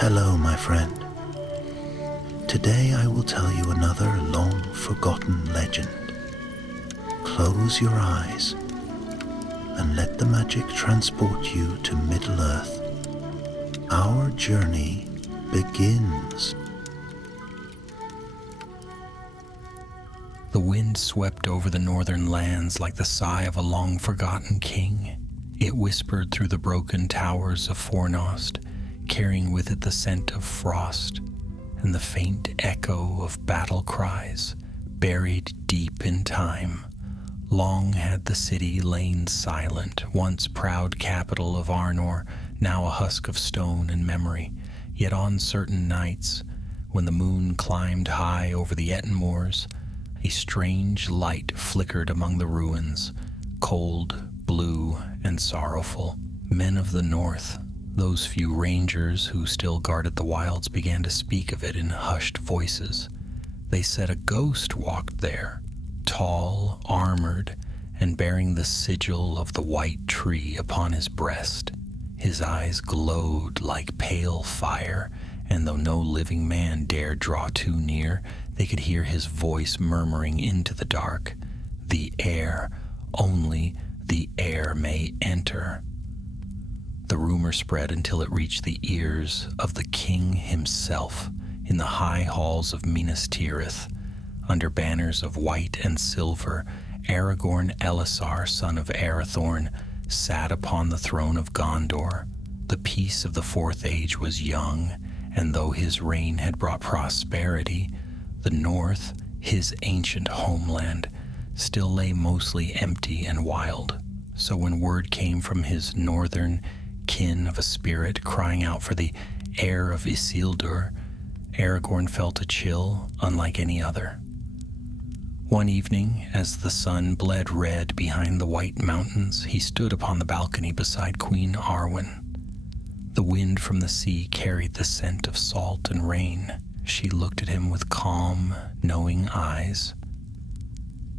Hello, my friend. Today I will tell you another long-forgotten legend. Close your eyes and let the magic transport you to Middle-earth. Our journey begins. The wind swept over the northern lands like the sigh of a long-forgotten king. It whispered through the broken towers of Fornost, carrying with it the scent of frost and the faint echo of battle cries, buried deep in time. Long had the city lain silent, once proud capital of Arnor, now a husk of stone and memory. Yet on certain nights, when the moon climbed high over the Etten moors, a strange light flickered among the ruins, cold, blue, and sorrowful. Men of the north, those few rangers who still guarded the wilds, began to speak of it in hushed voices. They said a ghost walked there, tall, armored, and bearing the sigil of the white tree upon his breast. His eyes glowed like pale fire, and though no living man dared draw too near, they could hear his voice murmuring into the dark, "The air, only the air may enter." The rumor spread until it reached the ears of the king himself in the high halls of Minas Tirith. Under banners of white and silver, Aragorn Elisar, son of Arathorn, sat upon the throne of Gondor. The peace of the Fourth Age was young, and though his reign had brought prosperity, the north, his ancient homeland, still lay mostly empty and wild. So when word came from his northern kin of a spirit crying out for the heir of Isildur, Aragorn felt a chill unlike any other. One evening, as the sun bled red behind the white mountains, he stood upon the balcony beside Queen Arwen. The wind from the sea carried the scent of salt and rain. She looked at him with calm, knowing eyes.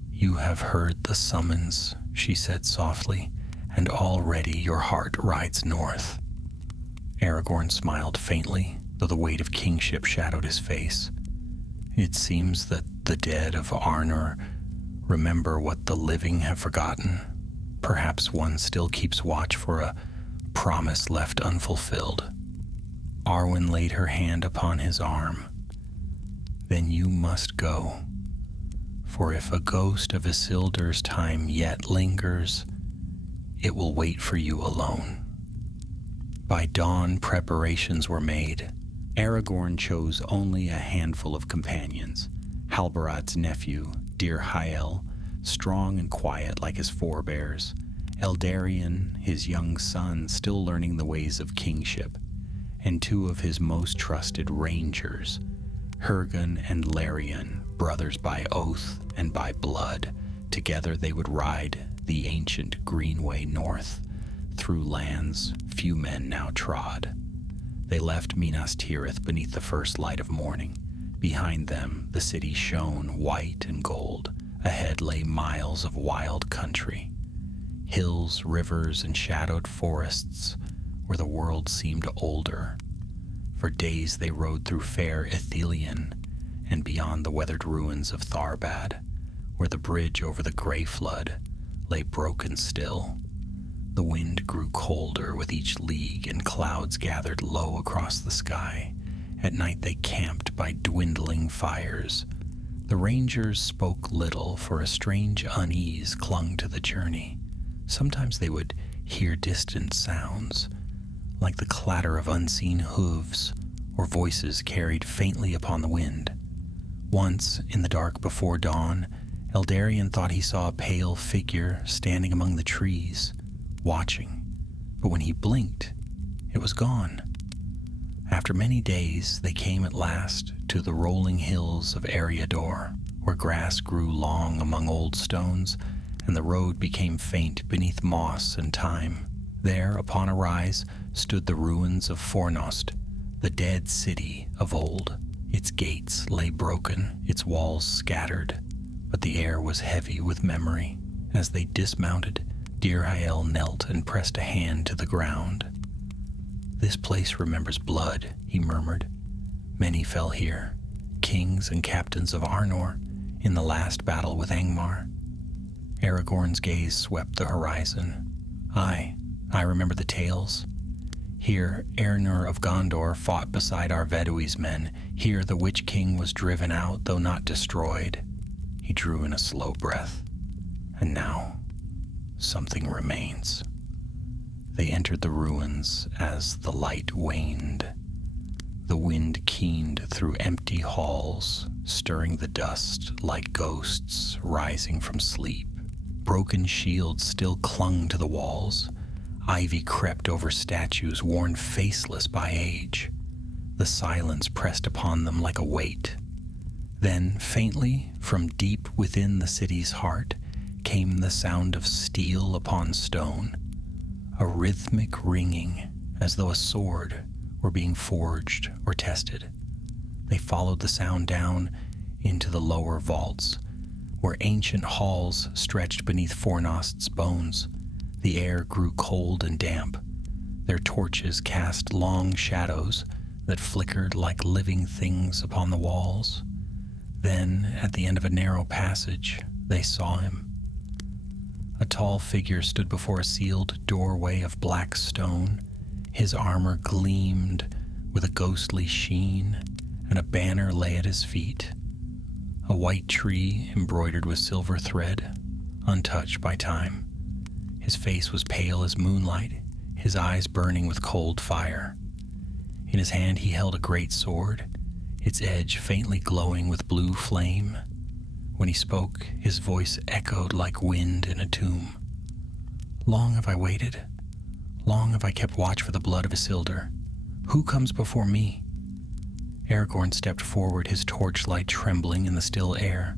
"You have heard the summons," she said softly, "and already your heart rides north." Aragorn smiled faintly, though the weight of kingship shadowed his face. "It seems that the dead of Arnor remember what the living have forgotten. Perhaps one still keeps watch for a promise left unfulfilled." Arwen laid her hand upon his arm. "Then you must go, for if a ghost of Isildur's time yet lingers, it will wait for you alone." By dawn, preparations were made. Aragorn chose only a handful of companions. Halbarad's nephew, Dir-Hael, strong and quiet like his forebears. Eldarion, his young son, still learning the ways of kingship. And two of his most trusted rangers, Hergun and Larion, brothers by oath and by blood. Together they would ride the ancient Greenway north, through lands few men now trod. They left Minas Tirith beneath the first light of morning. Behind them, the city shone white and gold. Ahead lay miles of wild country. Hills, rivers, and shadowed forests where the world seemed older. For days they rode through fair Ithilien and beyond the weathered ruins of Tharbad, where the bridge over the Grey Flood lay broken still. The wind grew colder with each league, and clouds gathered low across the sky. At night they camped by dwindling fires. The rangers spoke little, for a strange unease clung to the journey. Sometimes they would hear distant sounds, like the clatter of unseen hooves, or voices carried faintly upon the wind. Once, in the dark before dawn, Eldarion thought he saw a pale figure standing among the trees, watching, but when he blinked, it was gone. After many days, they came at last to the rolling hills of Eriador, where grass grew long among old stones, and the road became faint beneath moss and thyme. There, upon a rise, stood the ruins of Fornost, the dead city of old. Its gates lay broken, its walls scattered, but the air was heavy with memory. As they dismounted, Dir-Hael knelt and pressed a hand to the ground. "This place remembers blood," he murmured. "Many fell here, kings and captains of Arnor, in the last battle with Angmar." Aragorn's gaze swept the horizon. "Aye, I remember the tales. Here, Eärnur of Gondor fought beside Arvedui's men. Here the Witch King was driven out, though not destroyed." He drew in a slow breath. "And now, something remains." They entered the ruins as the light waned. The wind keened through empty halls, stirring the dust like ghosts rising from sleep. Broken shields still clung to the walls. Ivy crept over statues worn faceless by age. The silence pressed upon them like a weight. Then, faintly, from deep within the city's heart, came the sound of steel upon stone, a rhythmic ringing as though a sword were being forged or tested. They followed the sound down into the lower vaults, where ancient halls stretched beneath Fornost's bones. The air grew cold and damp. Their torches cast long shadows that flickered like living things upon the walls. Then, at the end of a narrow passage, they saw him. A tall figure stood before a sealed doorway of black stone. His armor gleamed with a ghostly sheen, and a banner lay at his feet. A white tree embroidered with silver thread, untouched by time. His face was pale as moonlight, his eyes burning with cold fire. In his hand he held a great sword, its edge faintly glowing with blue flame. When he spoke, his voice echoed like wind in a tomb. "Long have I waited. Long have I kept watch for the blood of Isildur. Who comes before me?" Aragorn stepped forward, his torchlight trembling in the still air.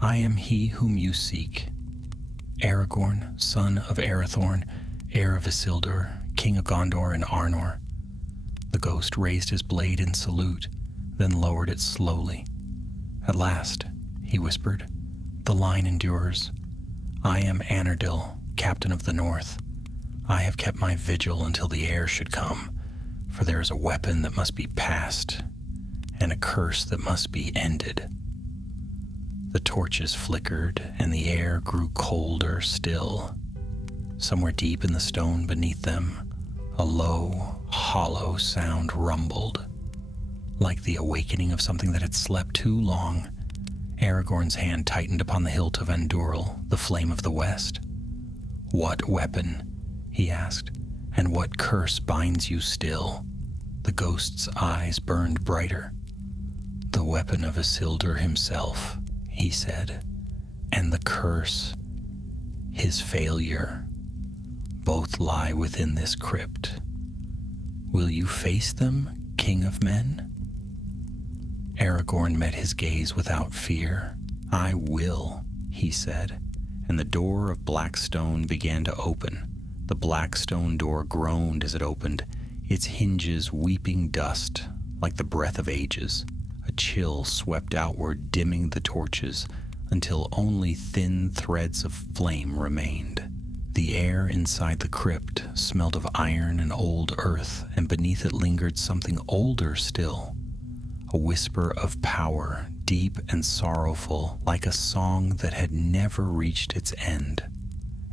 "I am he whom you seek. Aragorn, son of Arathorn, heir of Isildur, king of Gondor and Arnor." The ghost raised his blade in salute, then lowered it slowly. "At last," he whispered, "the line endures. I am Anardil, captain of the North. I have kept my vigil until the heir should come, for there is a weapon that must be passed, and a curse that must be ended." The torches flickered, and the air grew colder still. Somewhere deep in the stone beneath them, a low, hollow sound rumbled, like the awakening of something that had slept too long. Aragorn's hand tightened upon the hilt of Andúril, the flame of the west. "What weapon?" he asked, "and what curse binds you still?" The ghost's eyes burned brighter. "The weapon of Isildur himself," he said, "and the curse, his failure, both lie within this crypt. Will you face them, King of Men?" Aragorn met his gaze without fear. "I will," he said, and the door of black stone began to open. The black stone door groaned as it opened, its hinges weeping dust like the breath of ages. A chill swept outward, dimming the torches until only thin threads of flame remained. The air inside the crypt smelled of iron and old earth, and beneath it lingered something older still, a whisper of power, deep and sorrowful, like a song that had never reached its end.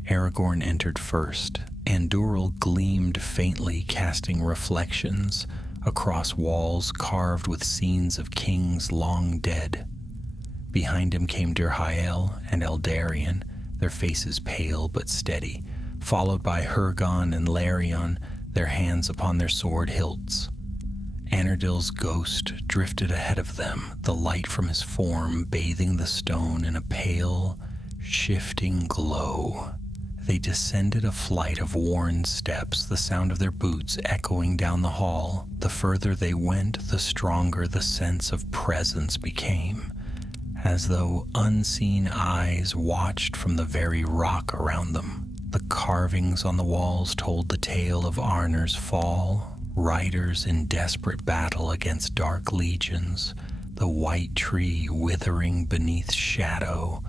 Aragorn entered first. Andúril gleamed faintly, casting reflections across walls carved with scenes of kings long dead. Behind him came Dirhael and Eldarion, their faces pale but steady, followed by Hurgon and Larion, their hands upon their sword hilts. Anardil's ghost drifted ahead of them, the light from his form bathing the stone in a pale, shifting glow. They descended a flight of worn steps, the sound of their boots echoing down the hall. The further they went, the stronger the sense of presence became, as though unseen eyes watched from the very rock around them. The carvings on the walls told the tale of Arnur's fall, riders in desperate battle against dark legions, the white tree withering beneath shadow,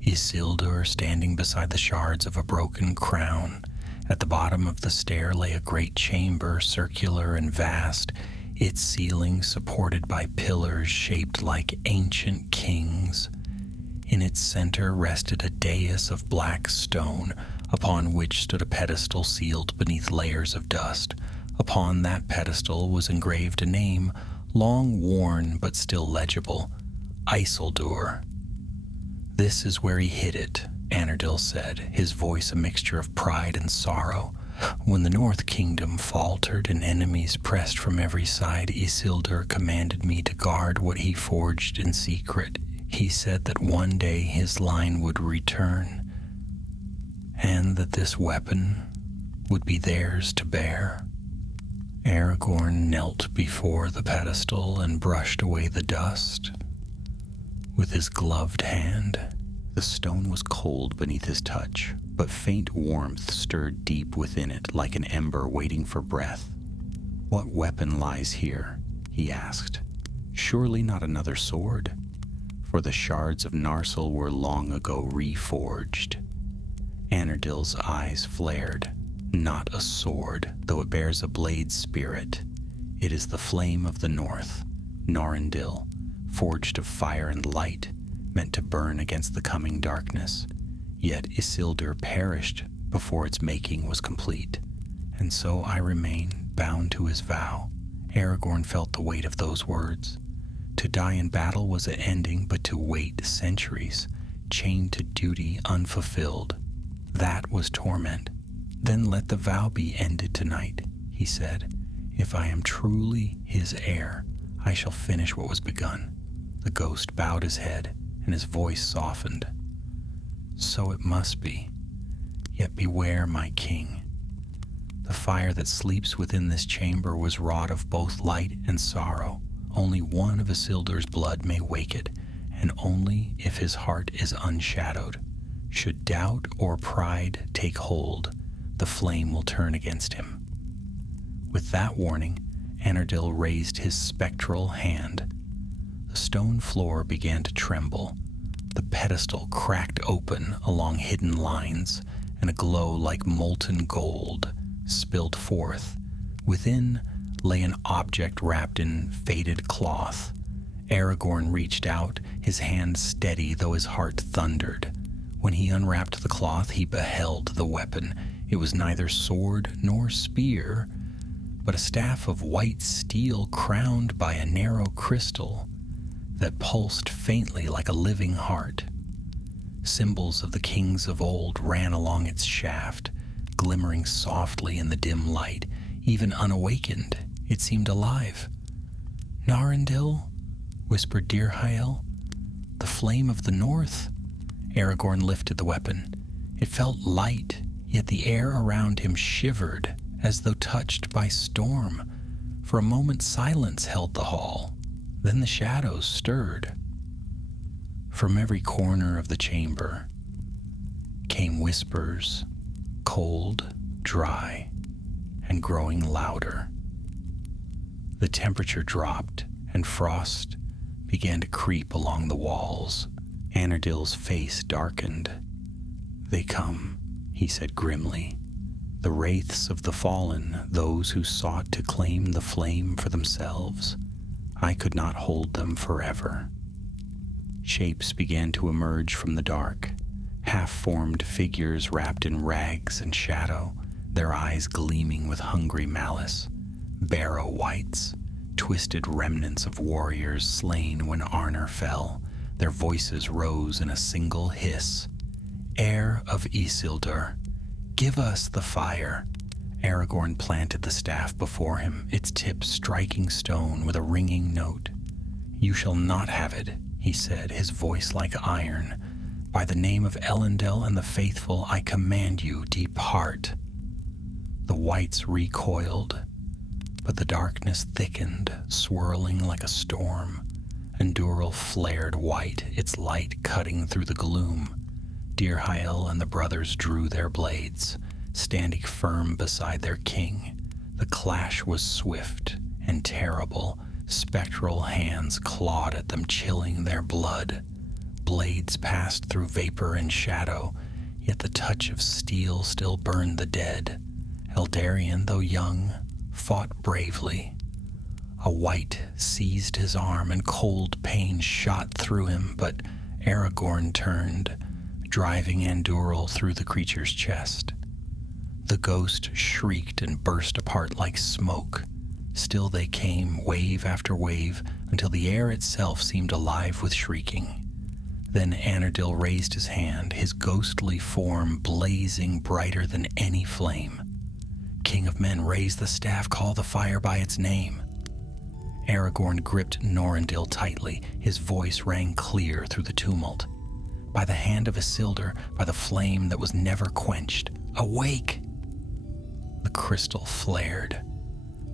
Isildur standing beside the shards of a broken crown, At the bottom of the stair lay a great chamber, circular and vast, its ceiling supported by pillars shaped like ancient kings. In its center rested a dais of black stone, upon which stood a pedestal sealed beneath layers of dust. Upon that pedestal was engraved a name, long worn but still legible, Isildur. "This is where he hid it," Anardil said, his voice a mixture of pride and sorrow. "When the North Kingdom faltered and enemies pressed from every side, Isildur commanded me to guard what he forged in secret. He said that one day his line would return, and that this weapon would be theirs to bear." Aragorn knelt before the pedestal and brushed away the dust with his gloved hand. The stone was cold beneath his touch, but faint warmth stirred deep within it like an ember waiting for breath. "What weapon lies here?" he asked. "Surely not another sword, for the shards of Narsil were long ago reforged." Anardil's eyes flared. "Not a sword, though it bears a blade spirit. It is the flame of the North, Norindil, forged of fire and light, meant to burn against the coming darkness. Yet Isildur perished before its making was complete, and so I remain bound to his vow." Aragorn felt the weight of those words. To die in battle was an ending, but to wait centuries, chained to duty unfulfilled, that was torment. "Then let the vow be ended tonight," he said. "If I am truly his heir, I shall finish what was begun." The ghost bowed his head, and his voice softened. "So it must be. Yet beware, my king. The fire that sleeps within this chamber was wrought of both light and sorrow. Only one of Isildur's blood may wake it, and only if his heart is unshadowed. Should doubt or pride take hold, the flame will turn against him." With that warning, Anardil raised his spectral hand. The stone floor began to tremble. The pedestal cracked open along hidden lines, and a glow like molten gold spilled forth. Within lay an object wrapped in faded cloth. Aragorn reached out, his hand steady though his heart thundered. When he unwrapped the cloth, he beheld the weapon. It was neither sword nor spear, but a staff of white steel crowned by a narrow crystal that pulsed faintly like a living heart. Symbols of the kings of old ran along its shaft, glimmering softly in the dim light. Even unawakened, it seemed alive. "Narindil," whispered Dirhael, "the flame of the North." Aragorn lifted the weapon. It felt light, yet the air around him shivered as though touched by storm. For a moment silence held the hall. Then the shadows stirred. From every corner of the chamber came whispers, cold, dry, and growing louder. The temperature dropped, and frost began to creep along the walls. Anardil's face darkened. "They come," he said grimly. "The wraiths of the fallen, those who sought to claim the flame for themselves. I could not hold them forever." Shapes began to emerge from the dark, half-formed figures wrapped in rags and shadow, their eyes gleaming with hungry malice. Barrow wights, twisted remnants of warriors slain when Arnor fell. Their voices rose in a single hiss. "Heir of Isildur, give us the fire." Aragorn planted the staff before him, its tip striking stone with a ringing note. "You shall not have it," he said, his voice like iron. "By the name of Elendil and the faithful, I command you, depart." The wights recoiled, but the darkness thickened, swirling like a storm. Andúril flared white, its light cutting through the gloom. Dirhael and the brothers drew their blades, standing firm beside their king. The clash was swift and terrible. Spectral hands clawed at them, chilling their blood. Blades passed through vapor and shadow, yet the touch of steel still burned the dead. Eldarion, though young, fought bravely. A wight seized his arm and cold pain shot through him, but Aragorn turned, driving Andúril through the creature's chest. The ghost shrieked and burst apart like smoke. Still they came, wave after wave, until the air itself seemed alive with shrieking. Then Anardil raised his hand, his ghostly form blazing brighter than any flame. King of men, raise the staff, call the fire by its name. Aragorn gripped Norindil tightly, his voice rang clear through the tumult. By the hand of Isildur, by the flame that was never quenched, awake! The crystal flared.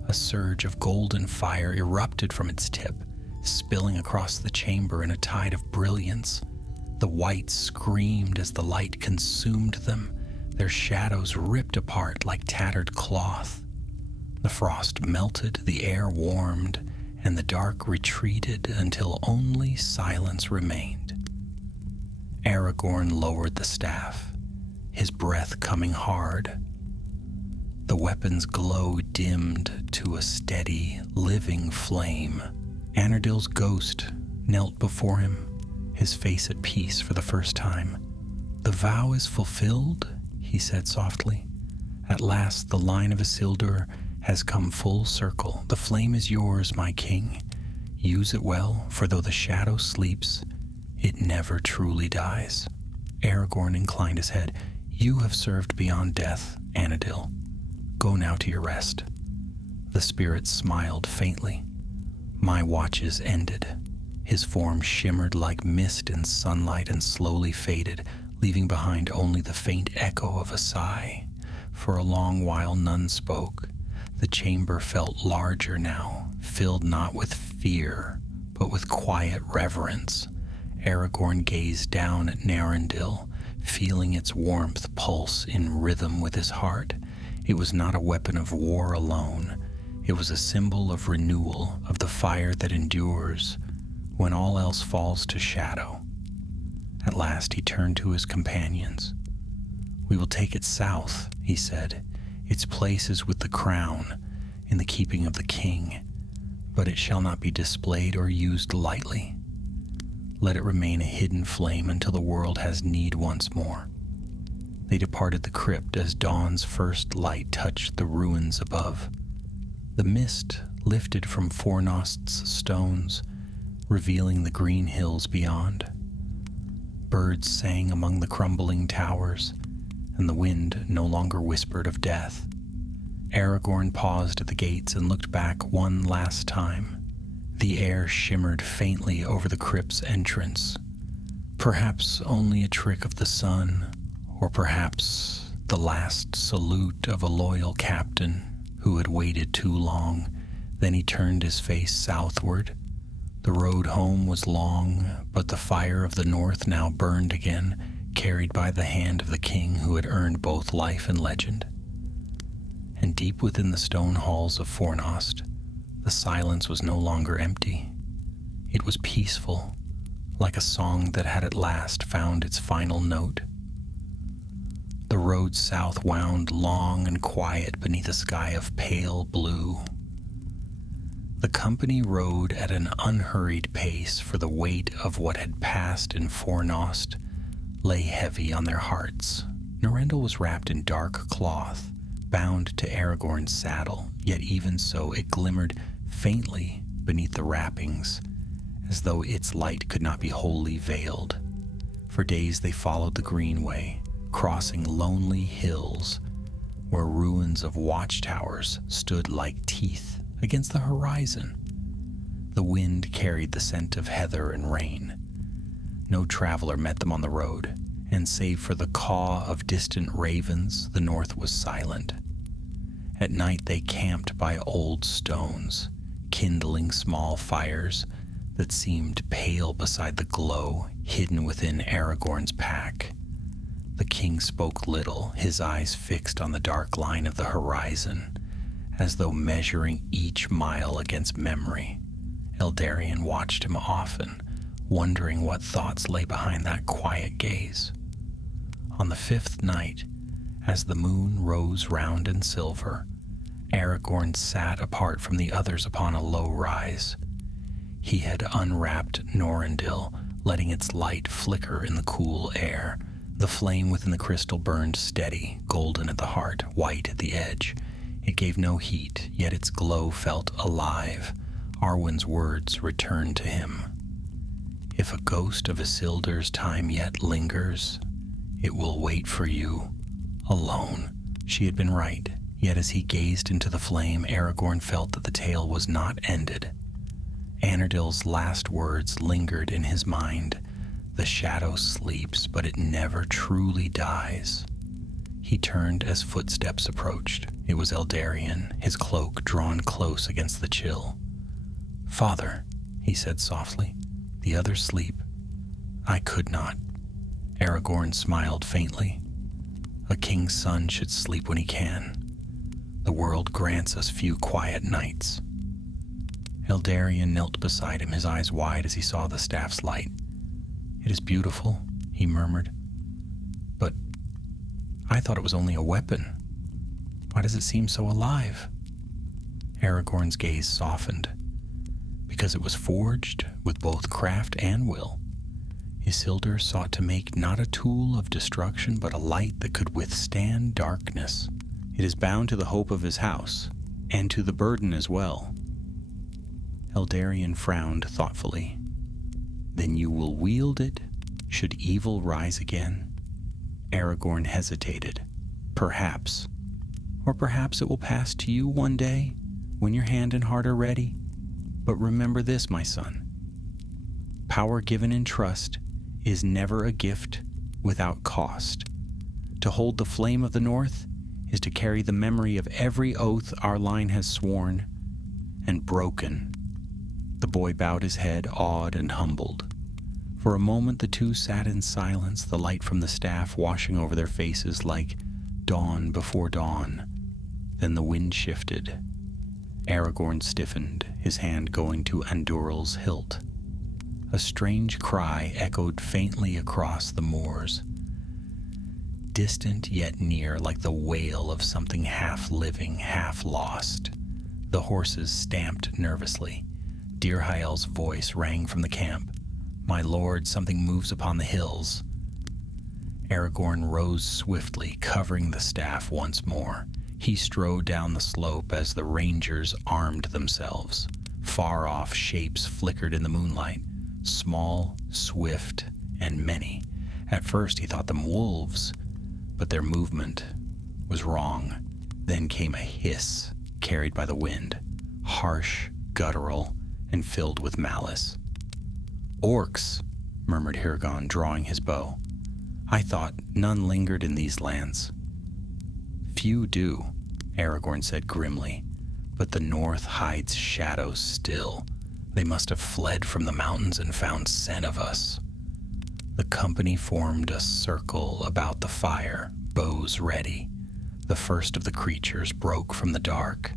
A surge of golden fire erupted from its tip, spilling across the chamber in a tide of brilliance. The wights screamed as the light consumed them, their shadows ripped apart like tattered cloth. The frost melted, the air warmed, and the dark retreated until only silence remained. Aragorn lowered the staff, his breath coming hard. The weapon's glow dimmed to a steady, living flame. Anardil's ghost knelt before him, his face at peace for the first time. "The vow is fulfilled," he said softly. "At last the line of Isildur has come full circle. The flame is yours, my king. Use it well, for though the shadow sleeps, it never truly dies." Aragorn inclined his head. "You have served beyond death, Anadil. Go now to your rest." The spirit smiled faintly. "My watch is ended." His form shimmered like mist in sunlight and slowly faded, leaving behind only the faint echo of a sigh. For a long while none spoke. The chamber felt larger now, filled not with fear, but with quiet reverence. Aragorn gazed down at Narendil, feeling its warmth pulse in rhythm with his heart. It was not a weapon of war alone. It was a symbol of renewal, of the fire that endures when all else falls to shadow. At last he turned to his companions. "We will take it south," he said. "Its place is with the crown, in the keeping of the king, but it shall not be displayed or used lightly. Let it remain a hidden flame until the world has need once more." They departed the crypt as dawn's first light touched the ruins above. The mist lifted from Fornost's stones, revealing the green hills beyond. Birds sang among the crumbling towers, and the wind no longer whispered of death. Aragorn paused at the gates and looked back one last time. The air shimmered faintly over the crypt's entrance. Perhaps only a trick of the sun, or perhaps the last salute of a loyal captain who had waited too long. Then he turned his face southward. The road home was long, but the fire of the north now burned again, carried by the hand of the king who had earned both life and legend. And deep within the stone halls of Fornost, the silence was no longer empty. It was peaceful, like a song that had at last found its final note. The road south wound long and quiet beneath a sky of pale blue. The company rode at an unhurried pace, for the weight of what had passed in Fornost lay heavy on their hearts. Narendil was wrapped in dark cloth, bound to Aragorn's saddle, yet even so it glimmered faintly beneath the wrappings, as though its light could not be wholly veiled. For days they followed the greenway, crossing lonely hills where ruins of watchtowers stood like teeth against the horizon. The wind carried the scent of heather and rain. No traveler met them on the road, and save for the caw of distant ravens, the north was silent. At night they camped by old stones, kindling small fires that seemed pale beside the glow hidden within Aragorn's pack. The king spoke little, his eyes fixed on the dark line of the horizon, as though measuring each mile against memory. Eldarion watched him often, wondering what thoughts lay behind that quiet gaze. On the 5th night, as the moon rose round and silver, Aragorn sat apart from the others upon a low rise. He had unwrapped Norindil, letting its light flicker in the cool air. The flame within the crystal burned steady, golden at the heart, white at the edge. It gave no heat, yet its glow felt alive. Arwen's words returned to him. If a ghost of Isildur's time yet lingers, it will wait for you, alone. She had been right, yet as he gazed into the flame, Aragorn felt that the tale was not ended. Anardil's last words lingered in his mind. The shadow sleeps, but it never truly dies. He turned as footsteps approached. It was Eldarion, his cloak drawn close against the chill. "Father," he said softly, "the others sleep. I could not." Aragorn smiled faintly. A king's son should sleep when he can. The world grants us few quiet nights. Eldarion knelt beside him, his eyes wide as he saw the staff's light. "It is beautiful," he murmured. "But I thought it was only a weapon. Why does it seem so alive?" Aragorn's gaze softened. "Because it was forged with both craft and will. Isildur sought to make not a tool of destruction, but a light that could withstand darkness. It is bound to the hope of his house, and to the burden as well." Eldarion frowned thoughtfully. "Then you will wield it, should evil rise again?" Aragorn hesitated. "Perhaps. Or perhaps it will pass to you one day, when your hand and heart are ready. But remember this, my son. Power given in trust is never a gift without cost. To hold the flame of the North is to carry the memory of every oath our line has sworn and broken." The boy bowed his head, awed and humbled. For a moment the two sat in silence, the light from the staff washing over their faces like dawn before dawn. Then the wind shifted. Aragorn stiffened, his hand going to Andúral's hilt. A strange cry echoed faintly across the moors, distant yet near, like the wail of something half living, half lost. The horses stamped nervously. Dirhael's voice rang from the camp. "My lord, something moves upon the hills." Aragorn rose swiftly, covering the staff once more. He strode down the slope as the rangers armed themselves. Far-off shapes flickered in the moonlight, small, swift, and many. At first he thought them wolves, but their movement was wrong. Then came a hiss, carried by the wind, harsh, guttural, and filled with malice. "Orcs," murmured Hirgon, drawing his bow. "I thought none lingered in these lands." "Few do," Aragorn said grimly, "but the North hides shadows still. They must have fled from the mountains and found scent of us." The company formed a circle about the fire, bows ready. The first of the creatures broke from the dark.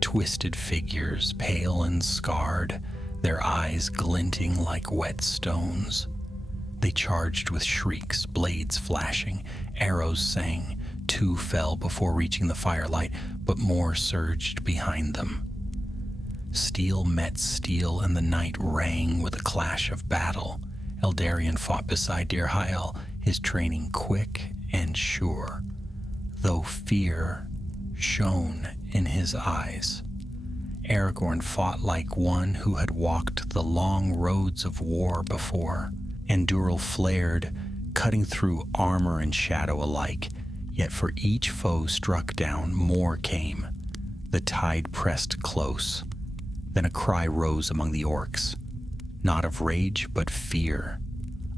Twisted figures, pale and scarred, their eyes glinting like wet stones. They charged with shrieks, blades flashing, arrows sang. 2 fell before reaching the firelight, but more surged behind them. Steel met steel, and the night rang with a clash of battle. Eldarion fought beside Dirhael, his training quick and sure, though fear shone in his eyes. Aragorn fought like one who had walked the long roads of war before. Andúral flared, cutting through armor and shadow alike, yet for each foe struck down, more came. The tide pressed close. Then a cry rose among the orcs, not of rage, but fear.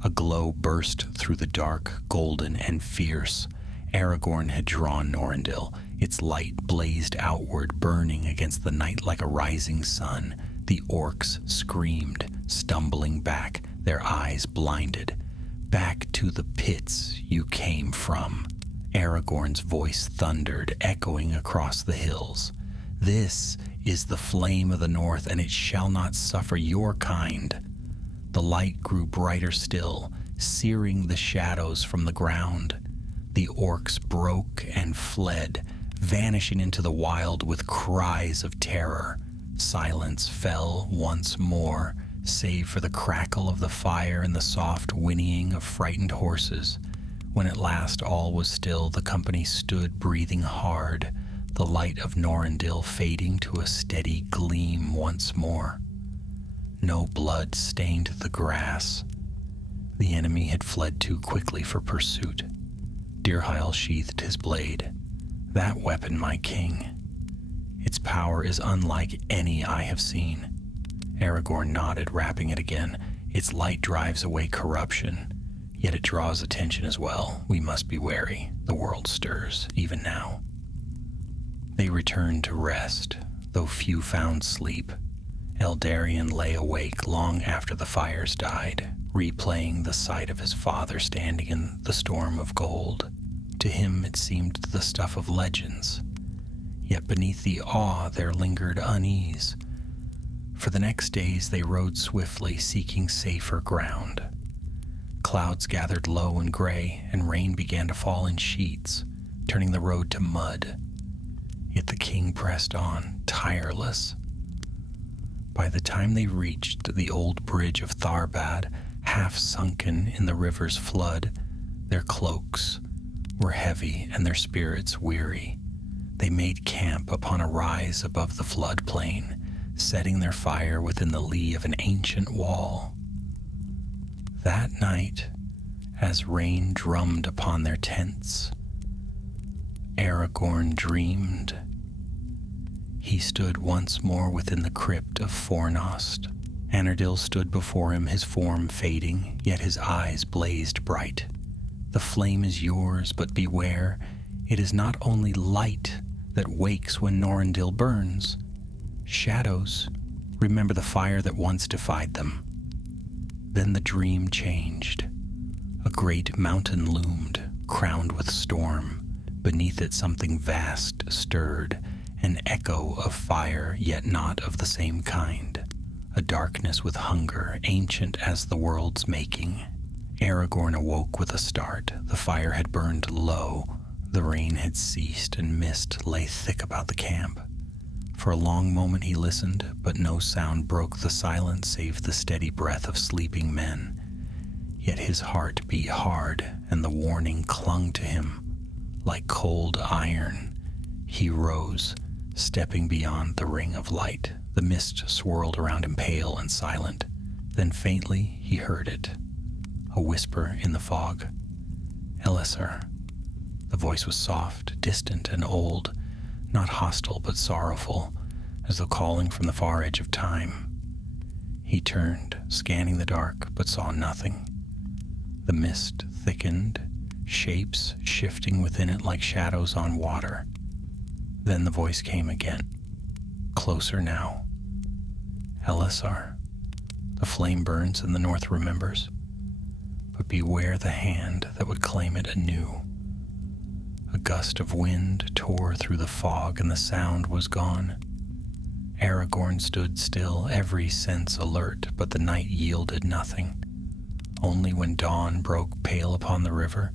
A glow burst through the dark, golden and fierce. Aragorn had drawn Norindil. Its light blazed outward, burning against the night like a rising sun. The orcs screamed, stumbling back, their eyes blinded. "Back to the pits you came from." Aragorn's voice thundered, echoing across the hills. "This is the flame of the North, and it shall not suffer your kind." The light grew brighter still, searing the shadows from the ground. The orcs broke and fled, vanishing into the wild with cries of terror. Silence fell once more, save for the crackle of the fire and the soft whinnying of frightened horses. When at last all was still, the company stood breathing hard, the light of Norandil fading to a steady gleam once more. No blood stained the grass. The enemy had fled too quickly for pursuit. Dirheil sheathed his blade. That weapon, my king. Its power is unlike any I have seen. Aragorn nodded, wrapping it again. Its light drives away corruption, yet it draws attention as well. We must be wary. The world stirs, even now. They returned to rest, though few found sleep. Eldarion lay awake long after the fires died, replaying the sight of his father standing in the storm of gold. To him it seemed the stuff of legends, yet beneath the awe there lingered unease. For the next days they rode swiftly, seeking safer ground. Clouds gathered low and gray, and rain began to fall in sheets, turning the road to mud. Yet the king pressed on, tireless. By the time they reached the old bridge of Tharbad, half sunken in the river's flood, their cloaks were heavy and their spirits weary. They made camp upon a rise above the floodplain, setting their fire within the lee of an ancient wall. That night, as rain drummed upon their tents, Aragorn dreamed. He stood once more within the crypt of Fornost. Anardil stood before him, his form fading, yet his eyes blazed bright. The flame is yours, but beware, it is not only light that wakes when Norandil burns. Shadows remember the fire that once defied them. Then the dream changed. A great mountain loomed, crowned with storm. Beneath it something vast stirred, an echo of fire, yet not of the same kind. A darkness with hunger, ancient as the world's making. Aragorn awoke with a start. The fire had burned low, the rain had ceased, and mist lay thick about the camp. For a long moment he listened, but no sound broke the silence save the steady breath of sleeping men. Yet his heart beat hard, and the warning clung to him like cold iron. He rose, stepping beyond the ring of light. The mist swirled around him, pale and silent. Then faintly he heard it, a whisper in the fog. Elisar. The voice was soft, distant, and old, not hostile but sorrowful, as though calling from the far edge of time. He turned, scanning the dark, but saw nothing. The mist thickened, shapes shifting within it like shadows on water. Then the voice came again, closer now. Elisar, the flame burns and the north remembers, but beware the hand that would claim it anew. A gust of wind tore through the fog and the sound was gone. Aragorn stood still, every sense alert, but the night yielded nothing. Only when dawn broke pale upon the river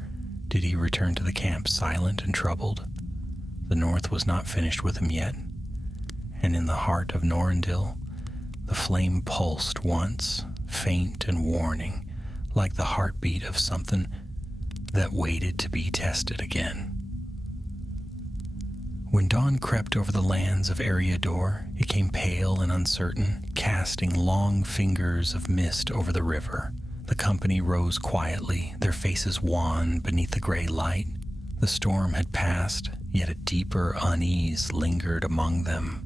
did he return to the camp, silent and troubled. The north was not finished with him yet, and in the heart of Norandil, the flame pulsed once, faint and warning, like the heartbeat of something that waited to be tested again. When dawn crept over the lands of Eriador, it came pale and uncertain, casting long fingers of mist over the river. The company rose quietly, their faces wan beneath the gray light. The storm had passed, yet a deeper unease lingered among them,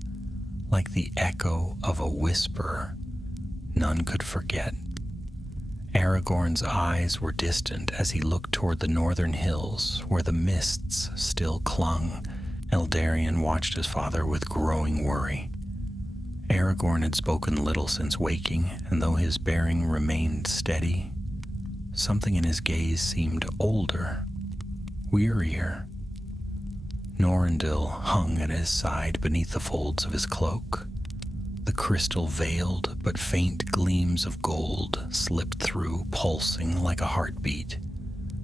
like the echo of a whisper none could forget. Aragorn's eyes were distant as he looked toward the northern hills, where the mists still clung. Eldarion watched his father with growing worry. Aragorn had spoken little since waking, and though his bearing remained steady, something in his gaze seemed older, wearier. Norandil hung at his side beneath the folds of his cloak. The crystal veiled, but faint gleams of gold slipped through, pulsing like a heartbeat.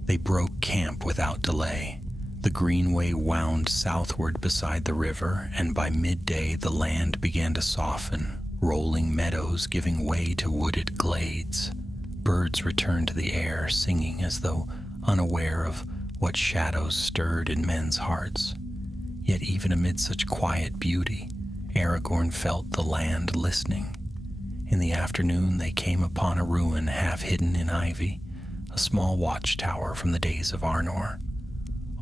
They broke camp without delay. The greenway wound southward beside the river, and by midday the land began to soften, rolling meadows giving way to wooded glades. Birds returned to the air, singing as though unaware of what shadows stirred in men's hearts. Yet even amid such quiet beauty, Aragorn felt the land listening. In the afternoon they came upon a ruin half hidden in ivy, a small watchtower from the days of Arnor.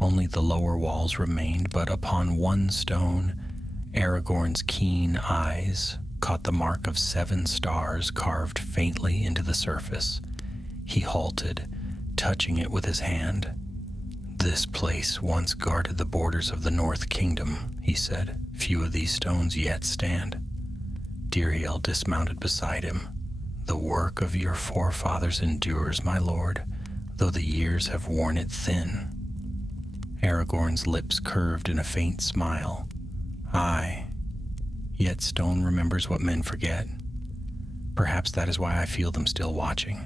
Only the lower walls remained, but upon one stone, Aragorn's keen eyes caught the mark of 7 stars carved faintly into the surface. He halted, touching it with his hand. "This place once guarded the borders of the North Kingdom," he said. "Few of these stones yet stand." Diriel dismounted beside him. "The work of your forefathers endures, my lord, though the years have worn it thin." Aragorn's lips curved in a faint smile. "Aye, yet stone remembers what men forget. Perhaps that is why I feel them still watching."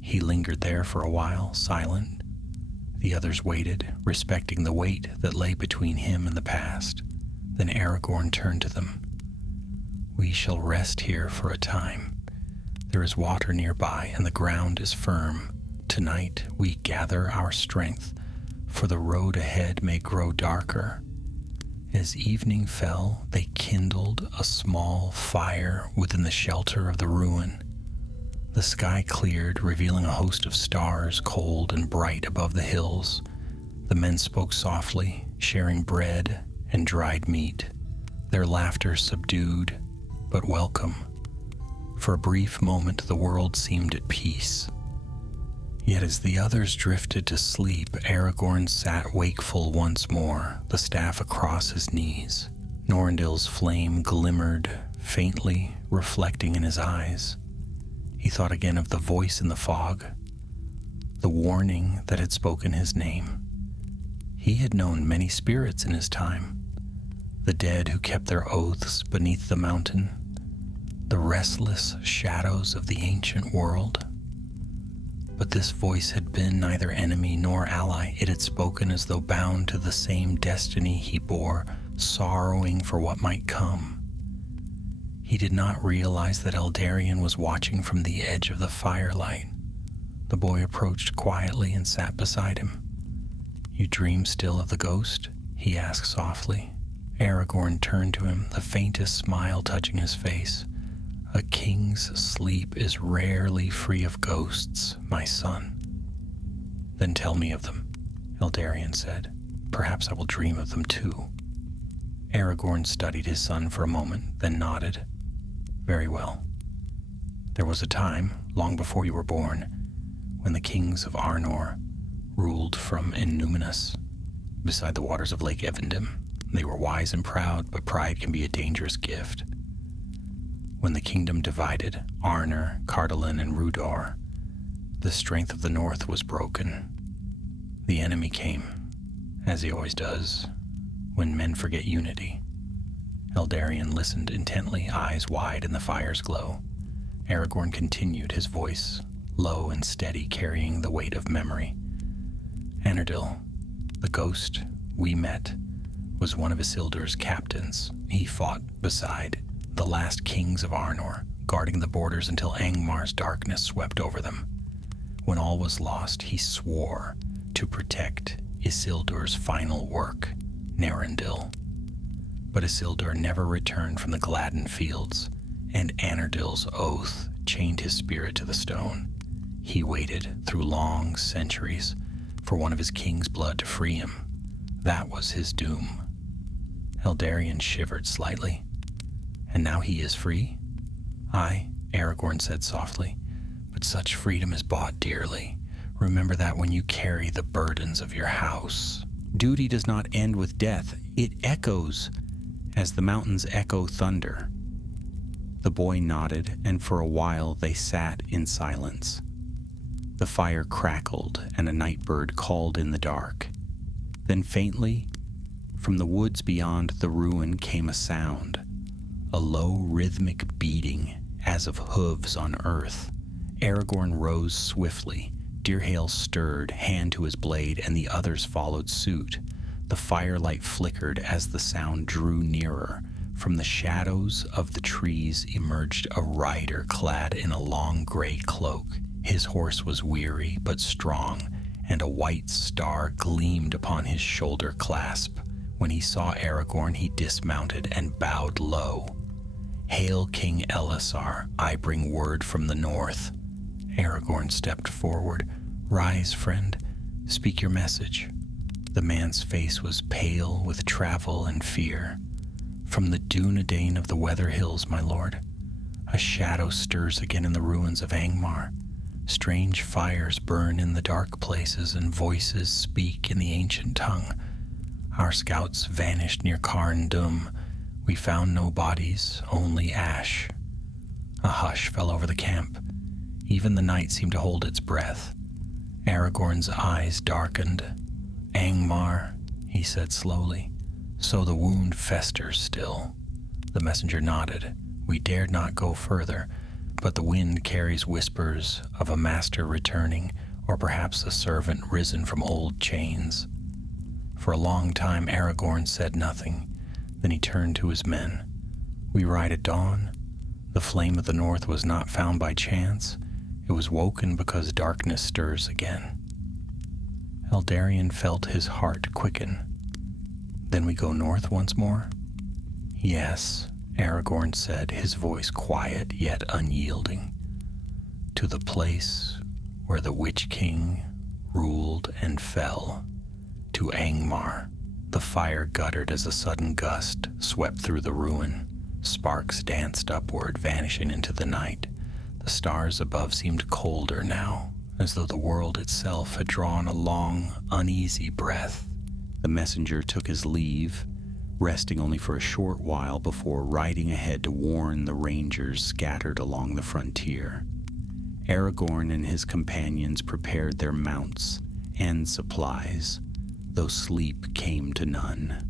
He lingered there for a while, silent. The others waited, respecting the weight that lay between him and the past. Then Aragorn turned to them. "We shall rest here for a time. There is water nearby, and the ground is firm. Tonight we gather our strength, for the road ahead may grow darker." As evening fell, they kindled a small fire within the shelter of the ruin. The sky cleared, revealing a host of stars, cold and bright above the hills. The men spoke softly, sharing bread and dried meat, their laughter subdued but welcome. For a brief moment, the world seemed at peace. Yet as the others drifted to sleep, Aragorn sat wakeful once more, the staff across his knees. Norindil's flame glimmered faintly, reflecting in his eyes. He thought again of the voice in the fog, the warning that had spoken his name. He had known many spirits in his time, the dead who kept their oaths beneath the mountain, the restless shadows of the ancient world. But this voice had been neither enemy nor ally. It had spoken as though bound to the same destiny he bore, sorrowing for what might come. He did not realize that Eldarion was watching from the edge of the firelight. The boy approached quietly and sat beside him. "You dream still of the ghost?" he asked softly. Aragorn turned to him, the faintest smile touching his face. "A king's sleep is rarely free of ghosts, my son." "Then tell me of them," Eldarion said. "Perhaps I will dream of them too." Aragorn studied his son for a moment, then nodded. "Very well. There was a time, long before you were born, when the kings of Arnor ruled from Innuminus, beside the waters of Lake Evendim. They were wise and proud, but pride can be a dangerous gift. When the kingdom divided, Arnor, Cardolan, and Rudor, the strength of the north was broken. The enemy came, as he always does, when men forget unity." Eldarion listened intently, eyes wide in the fire's glow. Aragorn continued, his voice low and steady, carrying the weight of memory. "Anardil, the ghost we met, was one of Isildur's captains. He fought beside the last kings of Arnor, guarding the borders until Angmar's darkness swept over them. When all was lost, he swore to protect Isildur's final work, Narendil. But Isildur never returned from the Gladden fields, and Anardil's oath chained his spirit to the stone. He waited through long centuries for one of his king's blood to free him. That was his doom." Eldarion shivered slightly. "And now he is free?" "Aye," Aragorn said softly, "but such freedom is bought dearly. Remember that when you carry the burdens of your house. Duty does not end with death. It echoes as the mountains echo thunder." The boy nodded, and for a while they sat in silence. The fire crackled, and a night bird called in the dark. Then faintly, from the woods beyond the ruin came a sound, a low rhythmic beating as of hooves on earth. Aragorn rose swiftly, Deerhale stirred, hand to his blade, and the others followed suit. The firelight flickered as the sound drew nearer. From the shadows of the trees emerged a rider clad in a long gray cloak. His horse was weary but strong, and a white star gleamed upon his shoulder clasp. When he saw Aragorn, he dismounted and bowed low. "Hail, King Elessar, I bring word from the north." Aragorn stepped forward. "Rise, friend, speak your message." The man's face was pale with travel and fear. "From the Dunedain of the Weather Hills, my lord. A shadow stirs again in the ruins of Angmar. Strange fires burn in the dark places, and voices speak in the ancient tongue. Our scouts vanished near Carn Dum. We found no bodies, only ash." A hush fell over the camp. Even the night seemed to hold its breath. Aragorn's eyes darkened. "Angmar," he said slowly. "So the wound festers still." The messenger nodded. "We dared not go further, but the wind carries whispers of a master returning, or perhaps a servant risen from old chains." For a long time Aragorn said nothing. Then he turned to his men. "We ride at dawn. The flame of the north was not found by chance. It was woken because darkness stirs again." Eldarion felt his heart quicken. "Then we go north once more?" "Yes," Aragorn said, his voice quiet yet unyielding. "To the place where the Witch King ruled and fell. To Angmar." The fire guttered as a sudden gust swept through the ruin. Sparks danced upward, vanishing into the night. The stars above seemed colder now, as though the world itself had drawn a long, uneasy breath. The messenger took his leave, resting only for a short while before riding ahead to warn the rangers scattered along the frontier. Aragorn and his companions prepared their mounts and supplies, though sleep came to none.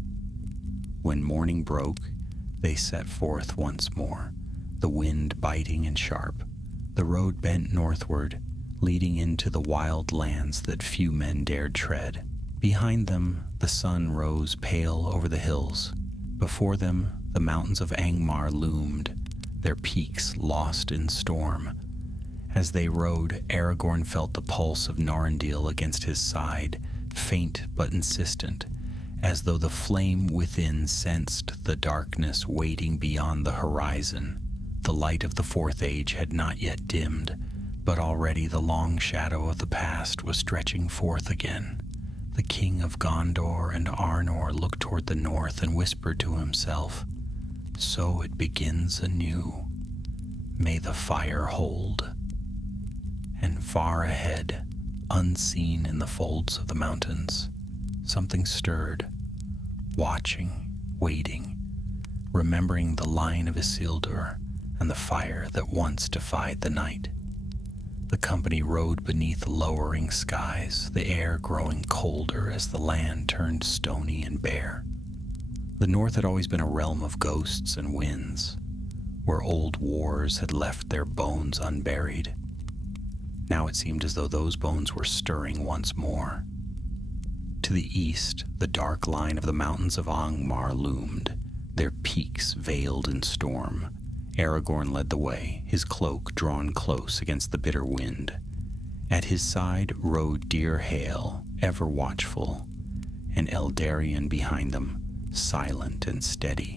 When morning broke, they set forth once more, the wind biting and sharp. The road bent northward, leading into the wild lands that few men dared tread. Behind them, the sun rose pale over the hills. Before them, the mountains of Angmar loomed, their peaks lost in storm. As they rode, Aragorn felt the pulse of Narendil against his side, faint but insistent, as though the flame within sensed the darkness waiting beyond the horizon. The light of the Fourth Age had not yet dimmed, but already the long shadow of the past was stretching forth again. The king of Gondor and Arnor looked toward the north and whispered to himself, "So it begins anew. May the fire hold." And far ahead, unseen in the folds of the mountains, something stirred, watching, waiting, remembering the line of Isildur and the fire that once defied the night. The company rode beneath lowering skies, the air growing colder as the land turned stony and bare. The north had always been a realm of ghosts and winds, where old wars had left their bones unburied. Now it seemed as though those bones were stirring once more. To the east, the dark line of the mountains of Angmar loomed, their peaks veiled in storm. Aragorn led the way, his cloak drawn close against the bitter wind. At his side rode Deerhale, ever watchful, and Eldarion behind them, silent and steady.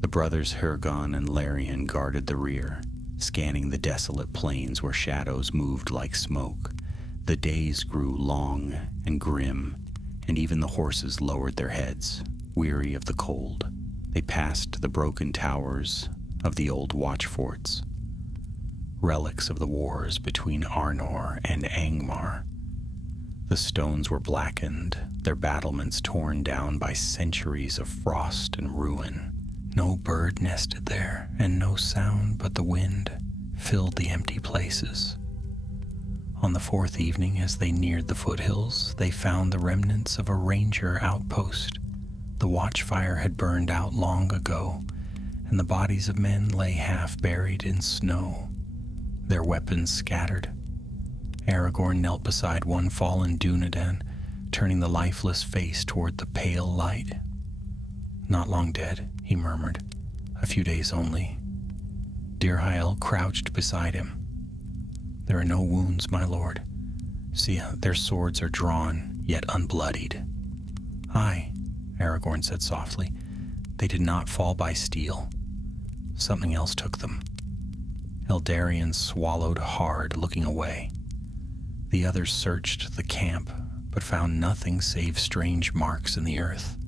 The brothers Hurgon and Larion guarded the rear, scanning the desolate plains where shadows moved like smoke. The days grew long and grim, and even the horses lowered their heads, weary of the cold. They passed the broken towers of the old watch forts, relics of the wars between Arnor and Angmar. The stones were blackened, their battlements torn down by centuries of frost and ruin. No bird nested there, and no sound but the wind filled the empty places. On the fourth evening, as they neared the foothills, they found the remnants of a ranger outpost. The watchfire had burned out long ago, and the bodies of men lay half buried in snow, their weapons scattered. Aragorn knelt beside one fallen Dunedain, turning the lifeless face toward the pale light. "Not long dead," he murmured. "A few days only." Dirhael crouched beside him. "There are no wounds, my lord. See, their swords are drawn, yet unbloodied." "Aye," Aragorn said softly. "They did not fall by steel. Something else took them." Eldarion swallowed hard, looking away. The others searched the camp, but found nothing save strange marks in the earth.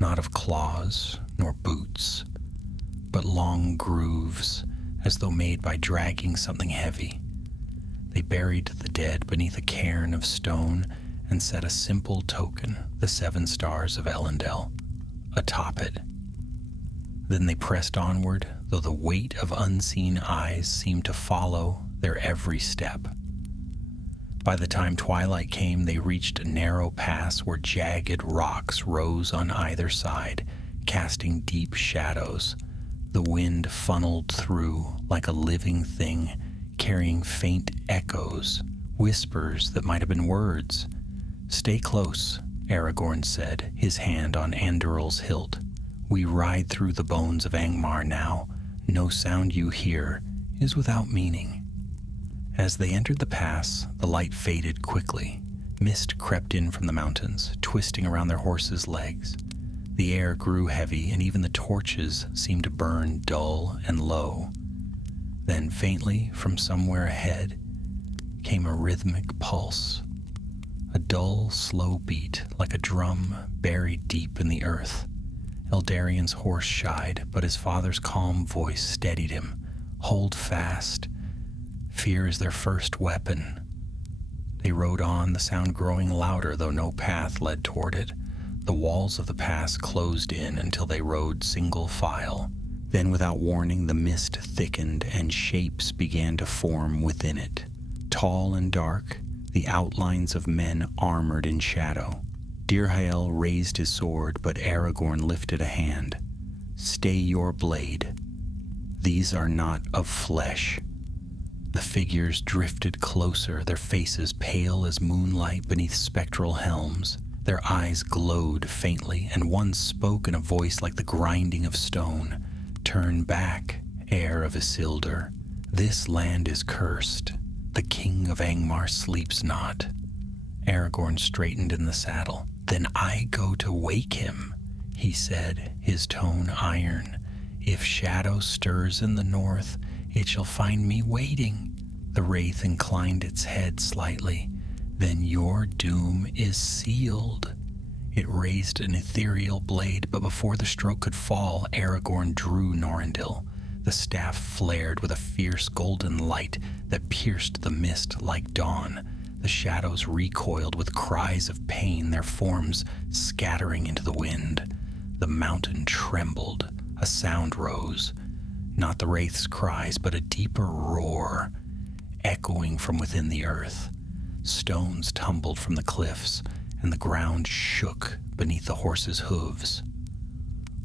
Not of claws, nor boots, but long grooves, as though made by dragging something heavy. They buried the dead beneath a cairn of stone and set a simple token, the 7 stars of Elendil, atop it. Then they pressed onward, though the weight of unseen eyes seemed to follow their every step. By the time twilight came, they reached a narrow pass where jagged rocks rose on either side, casting deep shadows. The wind funneled through like a living thing, carrying faint echoes, whispers that might have been words. "Stay close," Aragorn said, his hand on Anduril's hilt. "We ride through the bones of Angmar now. No sound you hear is without meaning." As they entered the pass, the light faded quickly. Mist crept in from the mountains, twisting around their horses' legs. The air grew heavy, and even the torches seemed to burn dull and low. Then, faintly, from somewhere ahead, came a rhythmic pulse. A dull, slow beat, like a drum buried deep in the earth. Eldarion's horse shied, but his father's calm voice steadied him. "Hold fast. Fear is their first weapon." They rode on, the sound growing louder, though no path led toward it. The walls of the pass closed in until they rode single file. Then, without warning, the mist thickened and shapes began to form within it. Tall and dark, the outlines of men armored in shadow. Dirhael raised his sword, but Aragorn lifted a hand. "Stay your blade. These are not of flesh." The figures drifted closer, their faces pale as moonlight beneath spectral helms. Their eyes glowed faintly, and one spoke in a voice like the grinding of stone. "Turn back, heir of Isildur. This land is cursed. The king of Angmar sleeps not." Aragorn straightened in the saddle. "Then I go to wake him," he said, his tone iron. "If shadow stirs in the north, it shall find me waiting." The wraith inclined its head slightly. "Then your doom is sealed." It raised an ethereal blade, but before the stroke could fall, Aragorn drew Norindil. The staff flared with a fierce golden light that pierced the mist like dawn. The shadows recoiled with cries of pain, their forms scattering into the wind. The mountain trembled. A sound rose. Not the wraith's cries, but a deeper roar, echoing from within the earth. Stones tumbled from the cliffs, and the ground shook beneath the horses' hooves.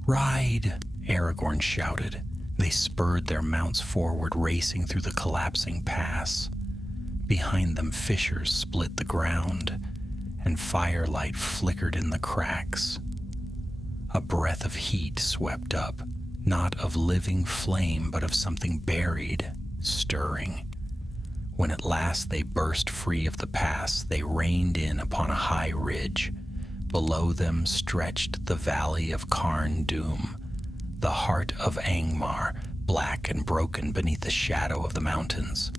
"Ride!" Aragorn shouted. They spurred their mounts forward, racing through the collapsing pass. Behind them, fissures split the ground, and firelight flickered in the cracks. A breath of heat swept up, not of living flame, but of something buried, stirring. When at last they burst free of the pass, they reined in upon a high ridge. Below them stretched the valley of Carn Dûm, the heart of Angmar, black and broken beneath the shadow of the mountains.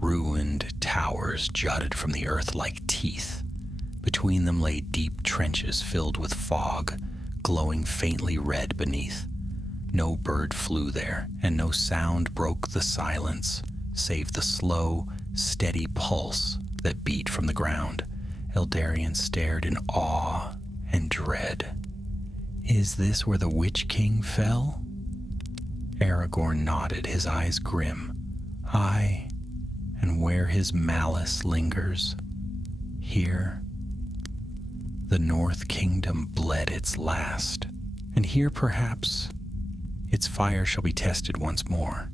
Ruined towers jutted from the earth like teeth. Between them lay deep trenches filled with fog, glowing faintly red beneath. No bird flew there, and no sound broke the silence, save the slow, steady pulse that beat from the ground. Eldarion stared in awe and dread. "Is this where the Witch King fell?" Aragorn nodded, his eyes grim. "Aye, and where his malice lingers. Here, the North Kingdom bled its last, and here perhaps its fire shall be tested once more."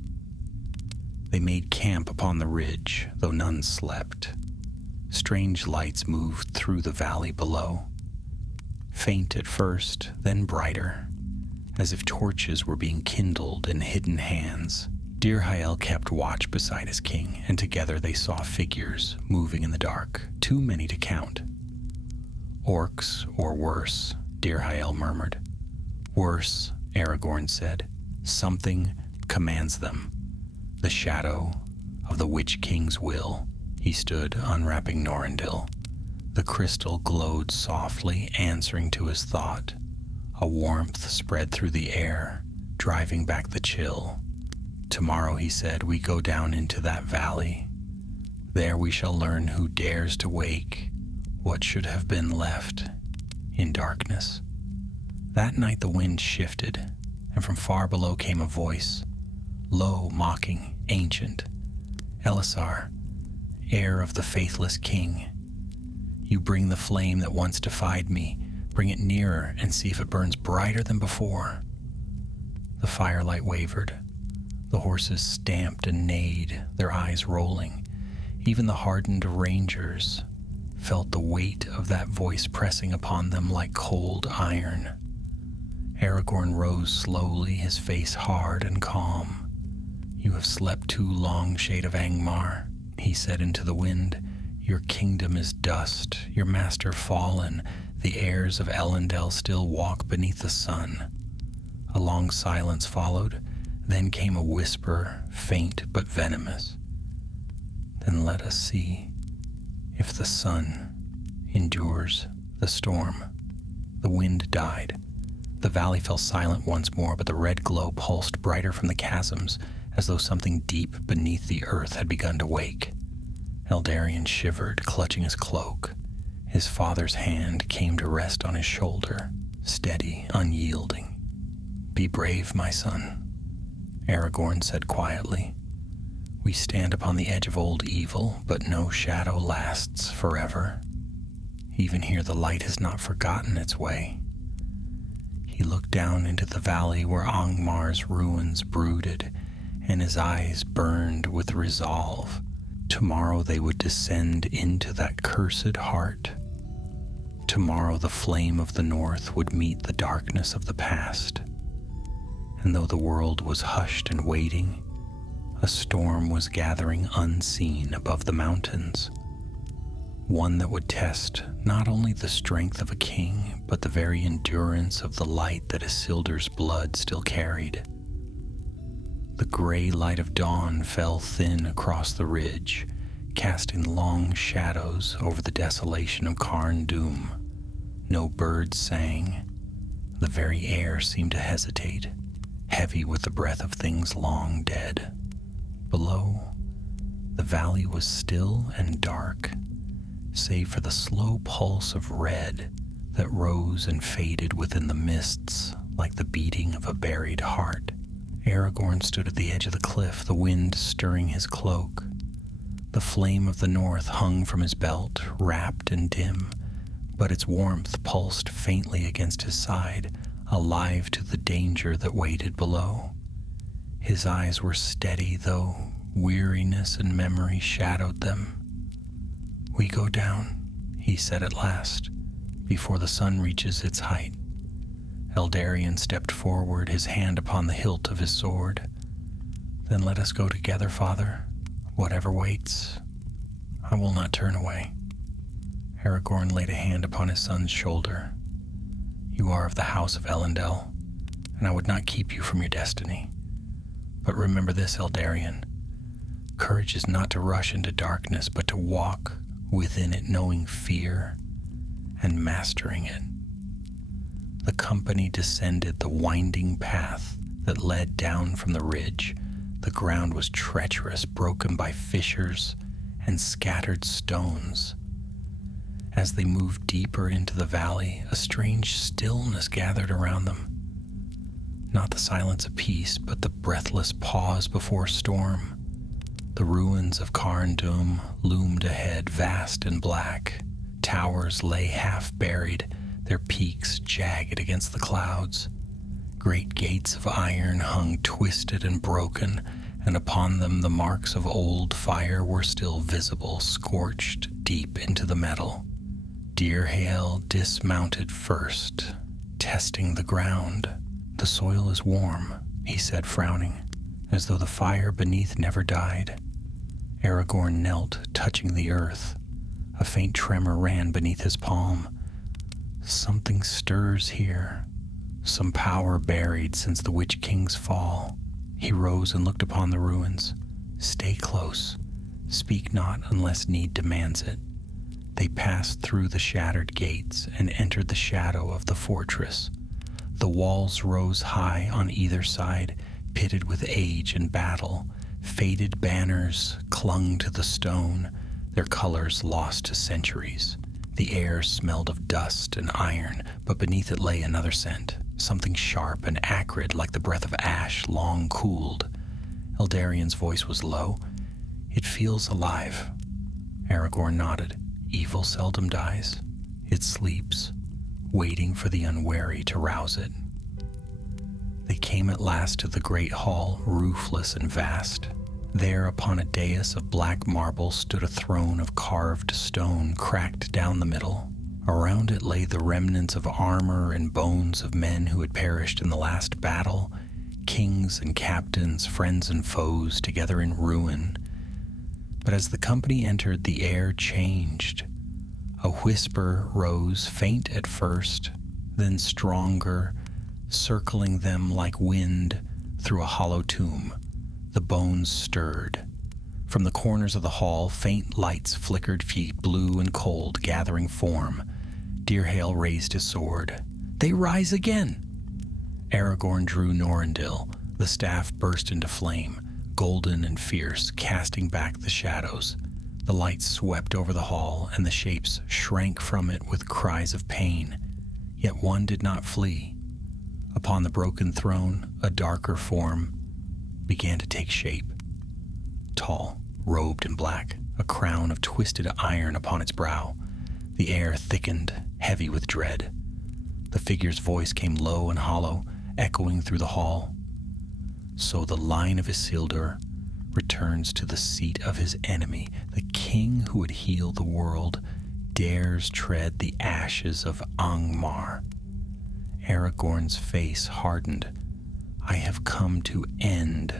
They made camp upon the ridge, though none slept. Strange lights moved through the valley below. Faint at first, then brighter, as if torches were being kindled in hidden hands. Dirhael kept watch beside his king, and together they saw figures moving in the dark, too many to count. Orcs, or worse, Dirhael murmured. Worse, Aragorn said. Something commands them. The shadow of the Witch King's will. He stood, unwrapping Norindil. The crystal glowed softly, answering to his thought. A warmth spread through the air, driving back the chill. Tomorrow, he said, we go down into that valley. There we shall learn who dares to wake what should have been left in darkness. That night the wind shifted, and from far below came a voice, low, mocking, ancient. Elisar, heir of the faithless king, you bring the flame that once defied me. Bring it nearer and see if it burns brighter than before. The firelight wavered. The horses stamped and neighed, their eyes rolling. Even the hardened rangers felt the weight of that voice pressing upon them like cold iron. Aragorn rose slowly, his face hard and calm. You have slept too long, Shade of Angmar, he said into the wind. Your kingdom is dust, your master fallen. The heirs of Elendil still walk beneath the sun. A long silence followed. Then came a whisper, faint but venomous. Then let us see if the sun endures the storm. The wind died. The valley fell silent once more, but the red glow pulsed brighter from the chasms, as though something deep beneath the earth had begun to wake. Eldarion shivered, clutching his cloak. His father's hand came to rest on his shoulder, steady, unyielding. Be brave, my son, Aragorn said quietly. We stand upon the edge of old evil, but no shadow lasts forever. Even here the light has not forgotten its way. He looked down into the valley where Angmar's ruins brooded, and his eyes burned with resolve. Tomorrow they would descend into that cursed heart. Tomorrow the flame of the north would meet the darkness of the past. And though the world was hushed and waiting, a storm was gathering unseen above the mountains. One that would test not only the strength of a king, but the very endurance of the light that Isildur's blood still carried. The gray light of dawn fell thin across the ridge, casting long shadows over the desolation of Carn Dûm. No birds sang. The very air seemed to hesitate, heavy with the breath of things long dead. Below, the valley was still and dark, save for the slow pulse of red that rose and faded within the mists like the beating of a buried heart. Aragorn stood at the edge of the cliff, the wind stirring his cloak. The flame of the north hung from his belt, wrapped and dim, but its warmth pulsed faintly against his side, alive to the danger that waited below. His eyes were steady, though weariness and memory shadowed them. We go down, he said at last, before the sun reaches its height. Eldarion stepped forward, his hand upon the hilt of his sword. Then let us go together, father. Whatever waits, I will not turn away. Aragorn laid a hand upon his son's shoulder. You are of the house of Elendil, and I would not keep you from your destiny. But remember this, Eldarion. Courage is not to rush into darkness, but to walk within it, knowing fear and mastering it. The company descended the winding path that led down from the ridge. The ground was treacherous, broken by fissures and scattered stones. As they moved deeper into the valley, a strange stillness gathered around them. Not the silence of peace, but the breathless pause before storm. The ruins of Carn Dûm loomed ahead, vast and black. Towers lay half buried, their peaks jagged against the clouds. Great gates of iron hung twisted and broken and upon them the marks of old fire were still visible, scorched deep into the metal. Deerhail dismounted first, testing the ground. "The soil is warm," he said, frowning, as though the fire beneath never died. Aragorn knelt, touching the earth. A faint tremor ran beneath his palm. "Something stirs here, some power buried since the Witch King's fall." He rose and looked upon the ruins. "Stay close. Speak not unless need demands it." They passed through the shattered gates and entered the shadow of the fortress. The walls rose high on either side, pitted with age and battle. Faded banners clung to the stone, their colors lost to centuries. The air smelled of dust and iron, but beneath it lay another scent, something sharp and acrid like the breath of ash long cooled. Eldarian's voice was low. "It feels alive." Aragorn nodded. "Evil seldom dies. It sleeps, waiting for the unwary to rouse it." They came at last to the great hall, roofless and vast. There, upon a dais of black marble, stood a throne of carved stone, cracked down the middle. Around it lay the remnants of armor and bones of men who had perished in the last battle, kings and captains, friends and foes, together in ruin. But as the company entered, the air changed. A whisper rose, faint at first, then stronger, circling them like wind through a hollow tomb. The bones stirred. From the corners of the hall, faint lights flickered, feet blue and cold, gathering form. Deerhail raised his sword. "They rise again!" Aragorn drew Norindil. The staff burst into flame, golden and fierce, casting back the shadows. The light swept over the hall, and the shapes shrank from it with cries of pain. Yet one did not flee. Upon the broken throne, a darker form began to take shape. Tall, robed in black, a crown of twisted iron upon its brow. The air thickened, heavy with dread. The figure's voice came low and hollow, echoing through the hall. "So the line of Isildur returns to the seat of his enemy. The king who would heal the world dares tread the ashes of Angmar." Aragorn's face hardened. "I have come to end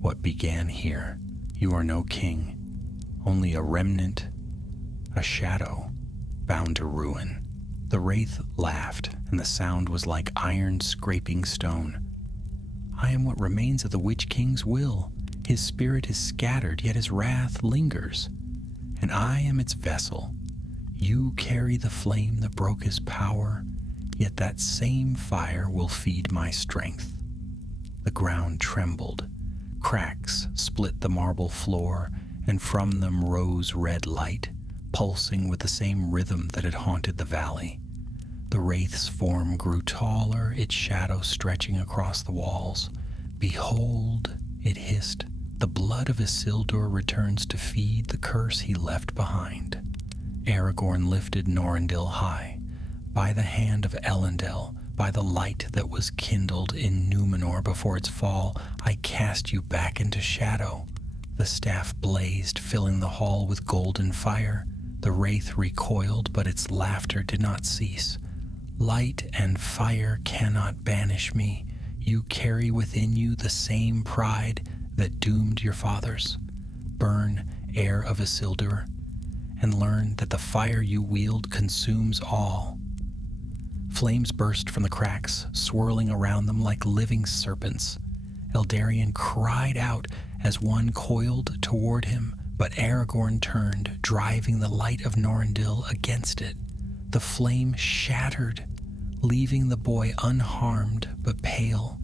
what began here. You are no king, only a remnant, a shadow, bound to ruin." The wraith laughed, and the sound was like iron scraping stone. "I am what remains of the Witch King's will. His spirit is scattered, yet his wrath lingers, and I am its vessel. You carry the flame that broke his power, yet that same fire will feed my strength." The ground trembled. Cracks split the marble floor, and from them rose red light, pulsing with the same rhythm that had haunted the valley. The wraith's form grew taller, its shadow stretching across the walls. "Behold," it hissed, "the blood of Isildur returns to feed the curse he left behind." Aragorn lifted Norindil high. "By the hand of Elendil, by the light that was kindled in Númenor before its fall, I cast you back into shadow." The staff blazed, filling the hall with golden fire. The wraith recoiled, but its laughter did not cease. "Light and fire cannot banish me. You carry within you the same pride that doomed your fathers. Burn, heir of Isildur, and learn that the fire you wield consumes all." Flames burst from the cracks, swirling around them like living serpents. Eldarion cried out as one coiled toward him, but Aragorn turned, driving the light of Norindil against it. The flame shattered, leaving the boy unharmed but pale.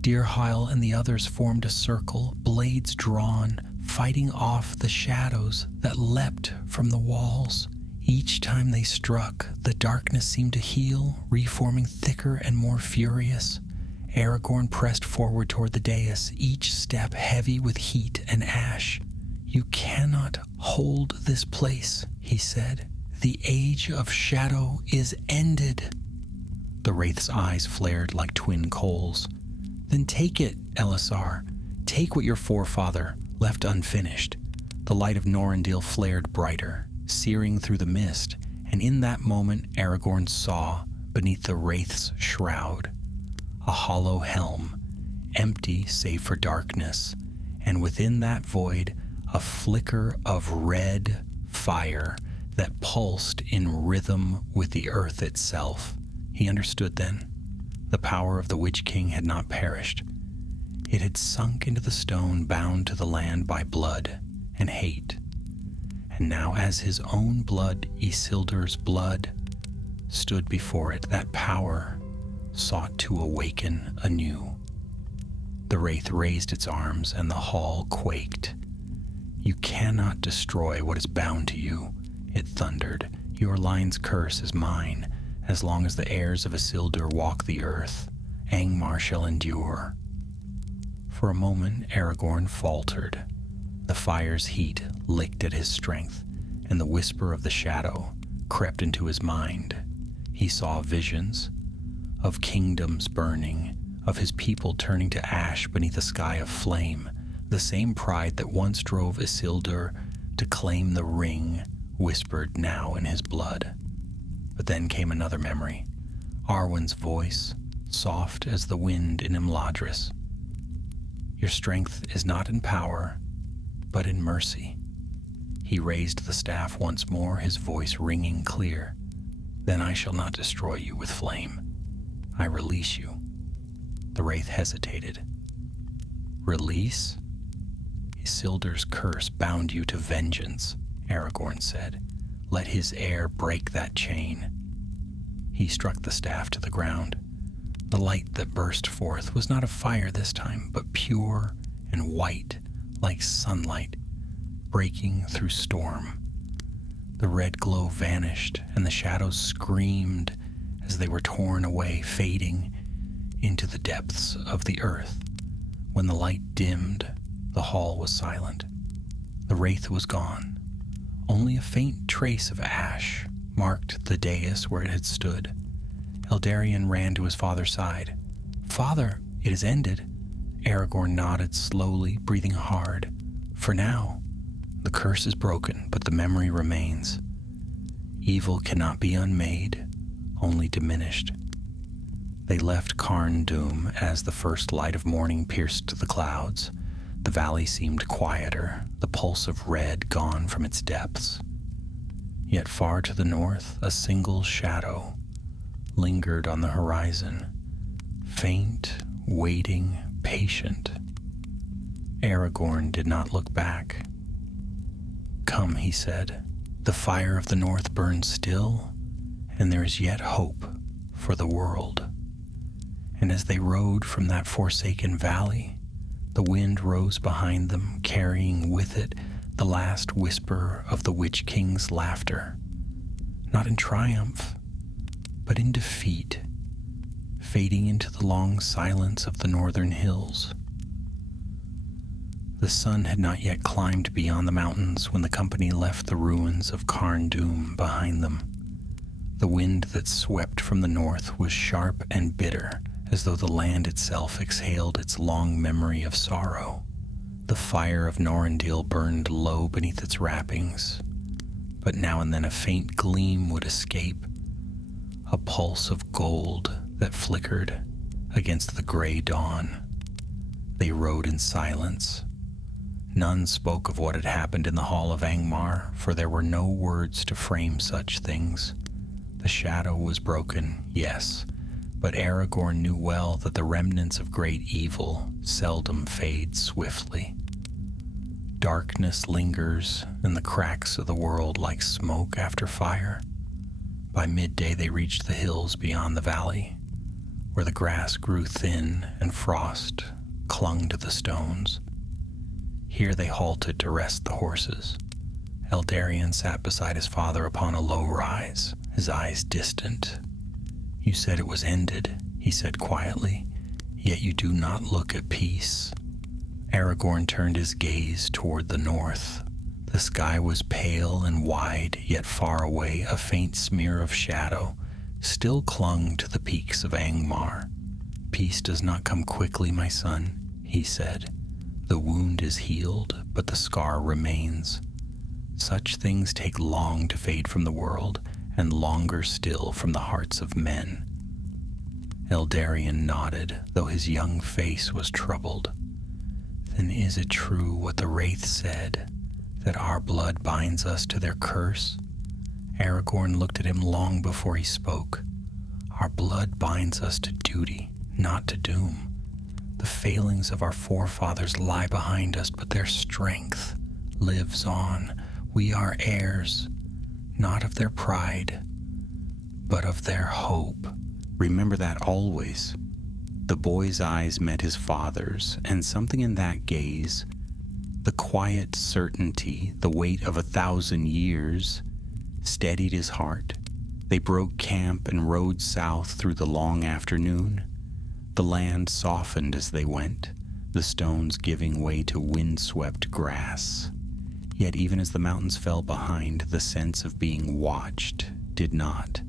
Deerhail and the others formed a circle, blades drawn, fighting off the shadows that leapt from the walls. Each time they struck, the darkness seemed to heal, reforming thicker and more furious. Aragorn pressed forward toward the dais, each step heavy with heat and ash. "You cannot hold this place," he said. "The age of shadow is ended." The wraith's eyes flared like twin coals. "Then take it, Elisar. Take what your forefather left unfinished. The light of Norandil flared brighter, searing through the mist, and in that moment Aragorn saw, beneath the wraith's shroud, a hollow helm, empty save for darkness, and within that void a flicker of red fire that pulsed in rhythm with the earth itself. He understood then. The power of the Witch King had not perished. It had sunk into the stone, bound to the land by blood and hate. And now, as his own blood, Isildur's blood, stood before it, that power sought to awaken anew. The wraith raised its arms, and the hall quaked. You cannot destroy what is bound to you, it thundered. Your line's curse is mine. As long as the heirs of Isildur walk the earth, Angmar shall endure. For a moment, Aragorn faltered. The fire's heat licked at his strength, and the whisper of the shadow crept into his mind. He saw visions of kingdoms burning, of his people turning to ash beneath a sky of flame. The same pride that once drove Isildur to claim the ring whispered now in his blood. But then came another memory, Arwen's voice, soft as the wind in Imladris. Your strength is not in power, but in mercy. He raised the staff once more, his voice ringing clear. Then I shall not destroy you with flame. I release you. The wraith hesitated. Release? Isildur's curse bound you to vengeance, Aragorn said. Let his heir break that chain. He struck the staff to the ground. The light that burst forth was not of fire this time, but pure and white, like sunlight, breaking through storm. The red glow vanished, and the shadows screamed as they were torn away, fading into the depths of the earth. When the light dimmed, the hall was silent. The wraith was gone. Only a faint trace of ash marked the dais where it had stood. Eldarion ran to his father's side. Father, it is ended. Aragorn nodded slowly, breathing hard. For now, the curse is broken, but the memory remains. Evil cannot be unmade, only diminished. They left Carn Dûm as the first light of morning pierced the clouds. The valley seemed quieter, the pulse of red gone from its depths. Yet far to the north, a single shadow lingered on the horizon, faint, waiting, patient. Aragorn did not look back. Come, he said, the fire of the north burns still, and there is yet hope for the world. And as they rode from that forsaken valley, the wind rose behind them, carrying with it the last whisper of the Witch King's laughter, not in triumph, but in defeat, fading into the long silence of the northern hills. The sun had not yet climbed beyond the mountains when the company left the ruins of Carn Dûm behind them. The wind that swept from the north was sharp and bitter, as though the land itself exhaled its long memory of sorrow. The fire of Norandil burned low beneath its wrappings, but now and then a faint gleam would escape, a pulse of gold that flickered against the gray dawn. They rode in silence. None spoke of what had happened in the Hall of Angmar, for there were no words to frame such things. The shadow was broken, yes, but Aragorn knew well that the remnants of great evil seldom fade swiftly. Darkness lingers in the cracks of the world like smoke after fire. By midday they reached the hills beyond the valley, where the grass grew thin and frost clung to the stones. Here they halted to rest the horses. Eldarion sat beside his father upon a low rise, his eyes distant. You said it was ended, he said quietly, yet you do not look at peace. Aragorn turned his gaze toward the north. The sky was pale and wide, yet far away a faint smear of shadow still clung to the peaks of Angmar. Peace does not come quickly, my son, he said. The wound is healed, but the scar remains. Such things take long to fade from the world, and longer still from the hearts of men. Eldarion nodded, though his young face was troubled. Then is it true what the wraith said, that our blood binds us to their curse? Aragorn looked at him long before he spoke. Our blood binds us to duty, not to doom. The failings of our forefathers lie behind us, but their strength lives on. We are heirs, not of their pride, but of their hope. Remember that always. The boy's eyes met his father's, and something in that gaze, the quiet certainty, the weight of 1,000 years, steadied his heart. They broke camp and rode south through the long afternoon. The land softened as they went, the stones giving way to wind-swept grass. Yet even as the mountains fell behind, the sense of being watched did not.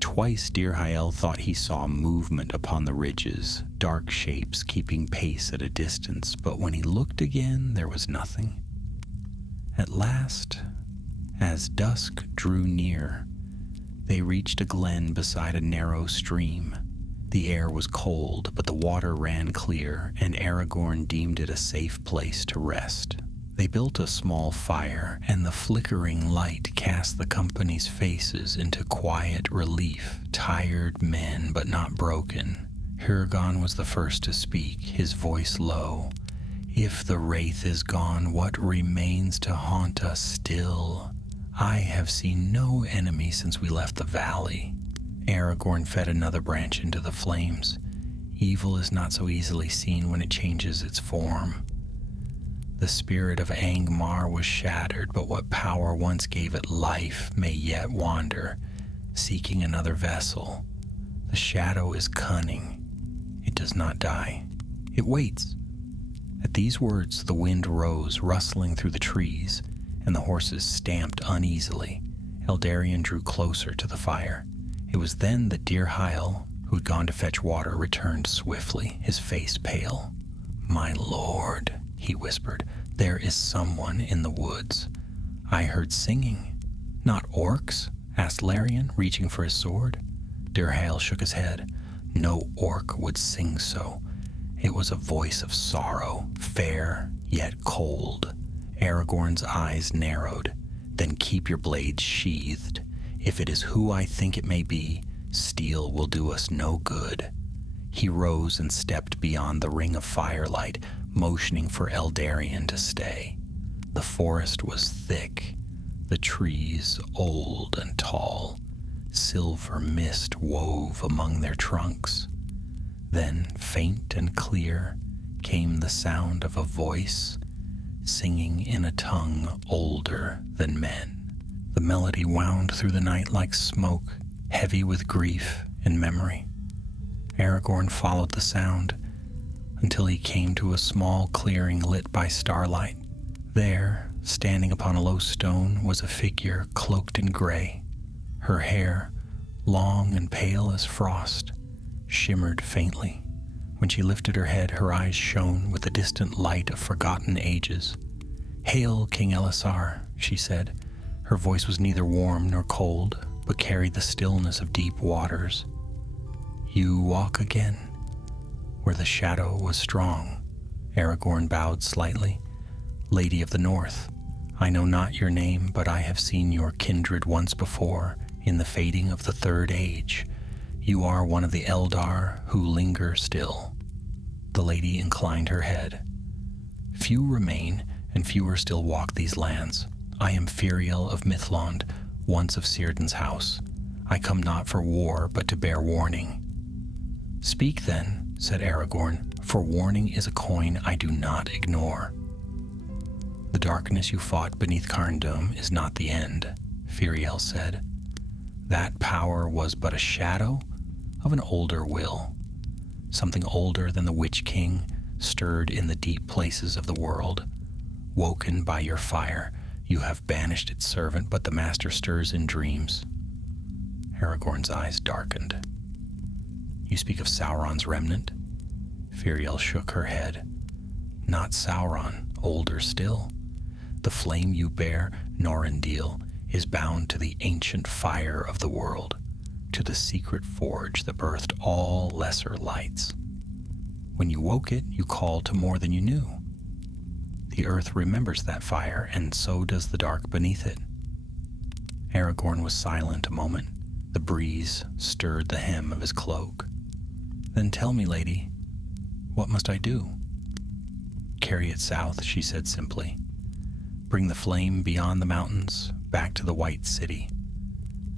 Twice Dirhael thought he saw movement upon the ridges, dark shapes keeping pace at a distance, but when he looked again, there was nothing. At last, as dusk drew near, they reached a glen beside a narrow stream. The air was cold, but the water ran clear, and Aragorn deemed it a safe place to rest. They built a small fire, and the flickering light cast the company's faces into quiet relief, tired men but not broken. Hurgon was the first to speak, his voice low. If the wraith is gone, what remains to haunt us still? I have seen no enemy since we left the valley. Aragorn fed another branch into the flames. Evil is not so easily seen when it changes its form. The spirit of Angmar was shattered, but what power once gave it life may yet wander, seeking another vessel. The shadow is cunning. It does not die. It waits. At these words, the wind rose, rustling through the trees, and the horses stamped uneasily. Eldarion drew closer to the fire. It was then that Dirhael, who had gone to fetch water, returned swiftly, his face pale. "My lord," he whispered, "there is someone in the woods. I heard singing." "Not orcs?" asked Larian, reaching for his sword. Dirhael shook his head. No orc would sing so. It was a voice of sorrow, fair yet cold. Aragorn's eyes narrowed. "Then keep your blades sheathed. If it is who I think it may be, steel will do us no good." He rose and stepped beyond the ring of firelight, motioning for Eldarion to stay. The forest was thick, the trees old and tall. Silver mist wove among their trunks. Then, faint and clear, came the sound of a voice, singing in a tongue older than men. The melody wound through the night like smoke, heavy with grief and memory. Aragorn followed the sound until he came to a small clearing lit by starlight. There, standing upon a low stone, was a figure cloaked in gray. Her hair, long and pale as frost, shimmered faintly. When she lifted her head, her eyes shone with the distant light of forgotten ages. "Hail, King Elisar," she said. Her voice was neither warm nor cold, but carried the stillness of deep waters. "You walk again?" Where the shadow was strong, Aragorn bowed slightly. "Lady of the North, I know not your name, but I have seen your kindred once before, in the fading of the Third Age. You are one of the Eldar who linger still." The lady inclined her head. "Few remain, and fewer still walk these lands. I am Firiel of Mithlond, once of Círdan's house. I come not for war, but to bear warning." "Speak then," said Aragorn, "for warning is a coin I do not ignore." "The darkness you fought beneath Carndome is not the end," Firiel said. "That power was but a shadow of an older will. Something older than the Witch King stirred in the deep places of the world. Woken by your fire, you have banished its servant, but the master stirs in dreams." Aragorn's eyes darkened. "You speak of Sauron's remnant?" Firiel shook her head. not Sauron, older still. The flame you bear, Norendil, is bound to the ancient fire of the world, to the secret forge that birthed all lesser lights. When you woke it, you called to more than you knew. The earth remembers that fire, and so does the dark beneath it. Aragorn was silent a moment. The breeze stirred the hem of his cloak. Then tell me, lady, what must I do? Carry it south, she said simply. Bring the flame beyond the mountains, back to the White City.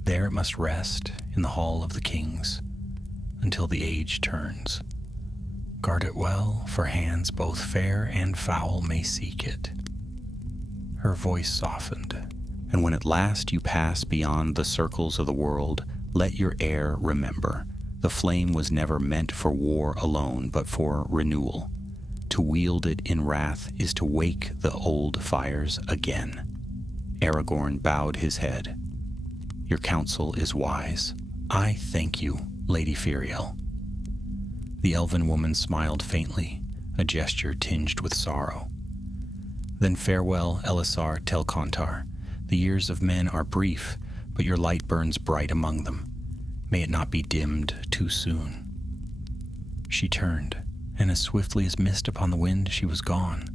There it must rest in the Hall of the Kings, until the age turns. Guard it well, for hands both fair and foul may seek it. Her voice softened. And when at last you pass beyond the circles of the world, let your heir remember, the flame was never meant for war alone, but for renewal. To wield it in wrath is to wake the old fires again. Aragorn bowed his head. Your counsel is wise. I thank you, Lady Firiel. The elven woman smiled faintly, a gesture tinged with sorrow. Then farewell, Elisar Telcontar. The years of men are brief, but your light burns bright among them. May it not be dimmed too soon. She turned, and as swiftly as mist upon the wind, she was gone.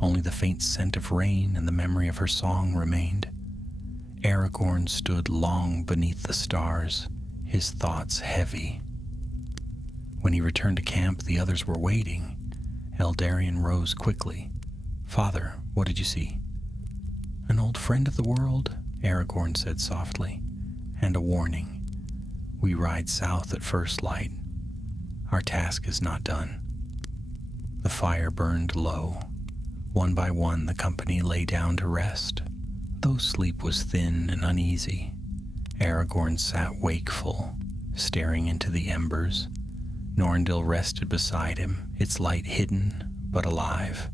Only the faint scent of rain and the memory of her song remained. Aragorn stood long beneath the stars, his thoughts heavy. When he returned to camp, the others were waiting. Eldarion rose quickly. Father, what did you see? An old friend of the world, Aragorn said softly, and a warning. We ride south at first light. Our task is not done. The fire burned low. One by one, the company lay down to rest. Though sleep was thin and uneasy, Aragorn sat wakeful, staring into the embers. Norendil rested beside him, its light hidden but alive.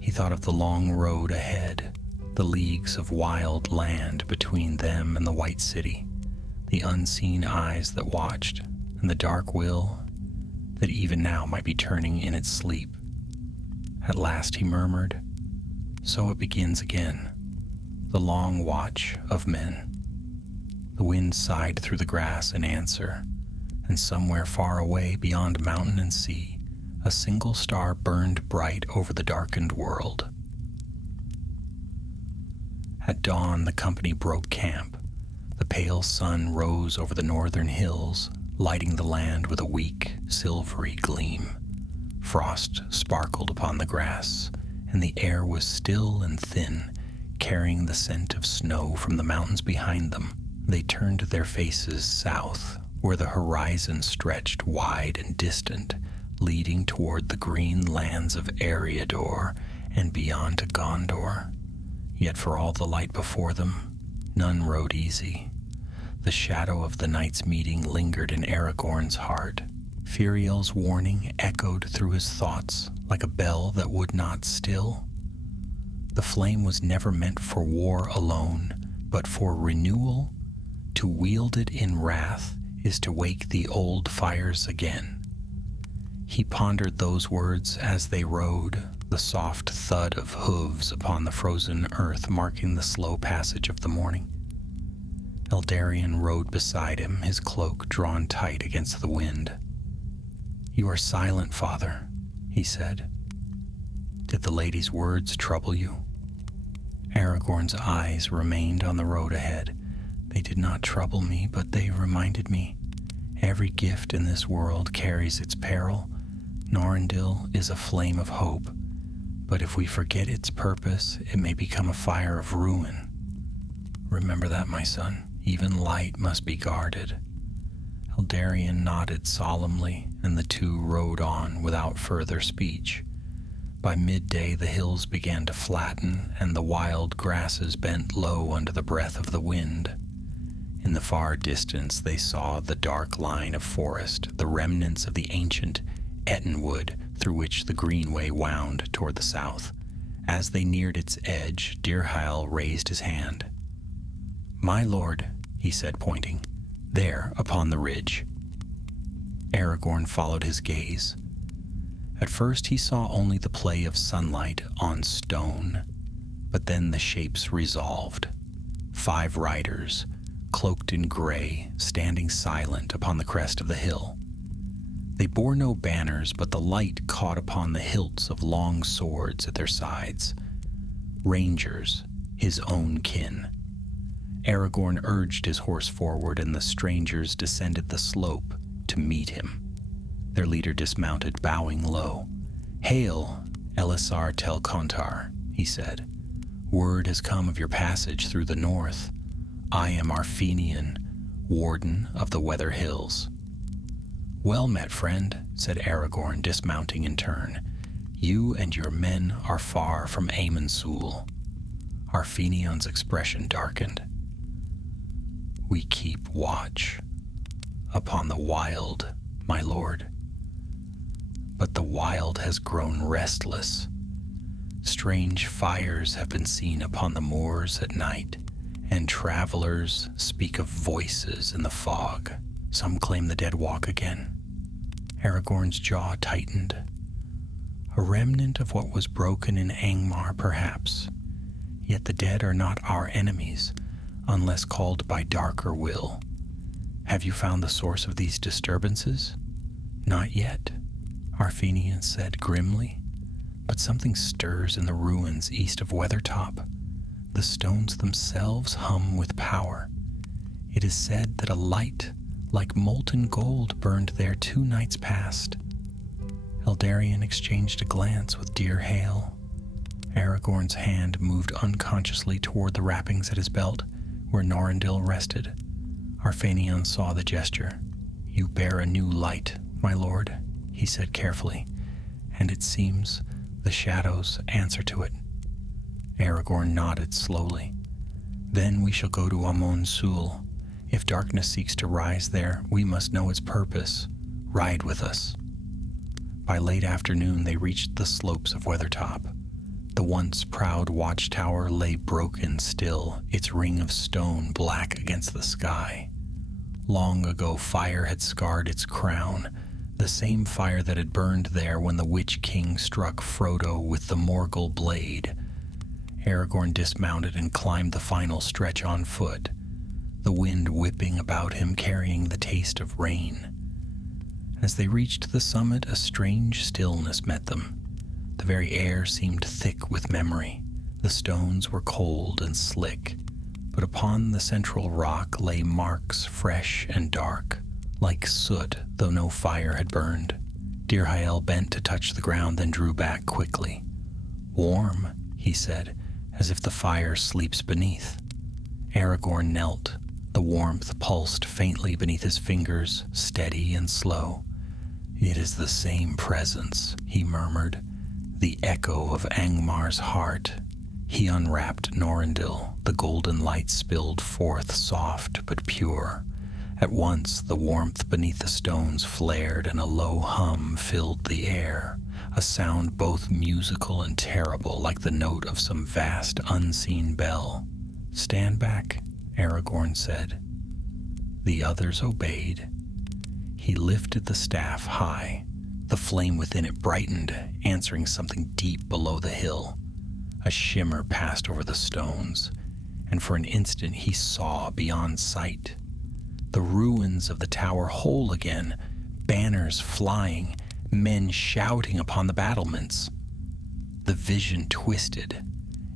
He thought of the long road ahead, the leagues of wild land between them and the White City, the unseen eyes that watched, and the dark will that even now might be turning in its sleep. At last he murmured, "So it begins again, the long watch of men." The wind sighed through the grass in answer, and somewhere far away beyond mountain and sea, a single star burned bright over the darkened world. At dawn, the company broke camp. The pale sun rose over the northern hills, lighting the land with a weak, silvery gleam. Frost sparkled upon the grass, and the air was still and thin, carrying the scent of snow from the mountains behind them. They turned their faces south, where the horizon stretched wide and distant, leading toward the green lands of Eriador and beyond to Gondor. Yet for all the light before them, none rode easy. The shadow of the night's meeting lingered in Aragorn's heart. Firiel's warning echoed through his thoughts like a bell that would not still. The flame was never meant for war alone, but for renewal. To wield it in wrath is to wake the old fires again. He pondered those words as they rode, the soft thud of hooves upon the frozen earth marking the slow passage of the morning. Eldarion rode beside him, his cloak drawn tight against the wind. "You are silent, father," he said. "Did the lady's words trouble you?" Aragorn's eyes remained on the road ahead. "They did not trouble me, but they reminded me. Every gift in this world carries its peril. Norendil is a flame of hope, but if we forget its purpose, it may become a fire of ruin. Remember that, my son. Even light must be guarded." Eldarion nodded solemnly, and the two rode on without further speech. By midday, the hills began to flatten, and the wild grasses bent low under the breath of the wind. In the far distance, they saw the dark line of forest, the remnants of the ancient Ettenwood through which the greenway wound toward the south. As they neared its edge, Dirhael raised his hand. "My lord," he said, pointing, "there upon the ridge." Aragorn followed his gaze. At first he saw only the play of sunlight on stone, but then the shapes resolved. 5 riders, cloaked in gray, standing silent upon the crest of the hill. They bore no banners, but the light caught upon the hilts of long swords at their sides. Rangers, his own kin. Aragorn urged his horse forward, and the strangers descended the slope to meet him. Their leader dismounted, bowing low. "Hail, Elisar Tel Kontar," he said. "Word has come of your passage through the north. I am Arfenian, warden of the Weather Hills." "Well met, friend," said Aragorn, dismounting in turn. "You and your men are far from Aemonsul." Arfenion's expression darkened. "We keep watch upon the wild, my lord. But the wild has grown restless. Strange fires have been seen upon the moors at night, and travelers speak of voices in the fog. Some claim the dead walk again." Aragorn's jaw tightened. "A remnant of what was broken in Angmar, perhaps. Yet the dead are not our enemies, unless called by darker will. Have you found the source of these disturbances?" "Not yet," Arfenian said grimly, "but something stirs in the ruins east of Weathertop. The stones themselves hum with power. It is said that a light like molten gold burned there 2 nights past." Eldarion exchanged a glance with Dear Hale. Aragorn's hand moved unconsciously toward the wrappings at his belt, where Norindil rested. Arfenion saw the gesture. "You bear a new light, my lord," he said carefully, "and it seems the shadows answer to it." Aragorn nodded slowly. "Then we shall go to Amon Sul. If darkness seeks to rise there, we must know its purpose. Ride with us." By late afternoon they reached the slopes of Weathertop. The once proud watchtower lay broken still, its ring of stone black against the sky. Long ago fire had scarred its crown, the same fire that had burned there when the Witch King struck Frodo with the Morgul blade. Aragorn dismounted and climbed the final stretch on foot, the wind whipping about him, carrying the taste of rain. As they reached the summit, a strange stillness met them. The very air seemed thick with memory. The stones were cold and slick, but upon the central rock lay marks fresh and dark, like soot, though no fire had burned. Dirhael bent to touch the ground, then drew back quickly. "Warm," he said, "as if the fire sleeps beneath." Aragorn knelt. The warmth pulsed faintly beneath his fingers, steady and slow. "It is the same presence," he murmured, "the echo of Angmar's heart." He unwrapped Norindil. The golden light spilled forth, soft but pure. At once the warmth beneath the stones flared, and a low hum filled the air, a sound both musical and terrible, like the note of some vast unseen bell. "Stand back," Aragorn said. The others obeyed. He lifted the staff high. The flame within it brightened, answering something deep below the hill. A shimmer passed over the stones, and for an instant he saw beyond sight. The ruins of the tower whole again, banners flying, men shouting upon the battlements. The vision twisted,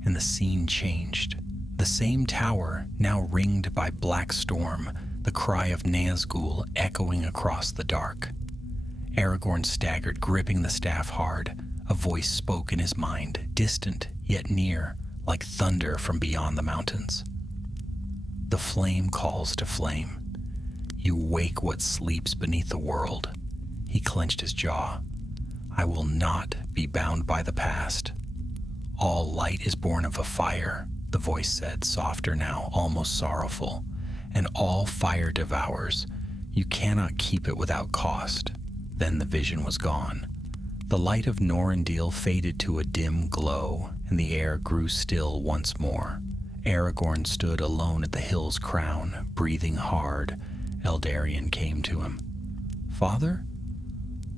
and the scene changed. The same tower, now ringed by black storm, the cry of Nazgul echoing across the dark. Aragorn staggered, gripping the staff hard. A voice spoke in his mind, distant yet near, like thunder from beyond the mountains. "The flame calls to flame. You wake what sleeps beneath the world." He clenched his jaw. "I will not be bound by the past. All light is born of a fire," the voice said, softer now, almost sorrowful. "And all fire devours. You cannot keep it without cost." Then the vision was gone. The light of Norindil faded to a dim glow, and the air grew still once more. Aragorn stood alone at the hill's crown, breathing hard. Eldarion came to him. "Father,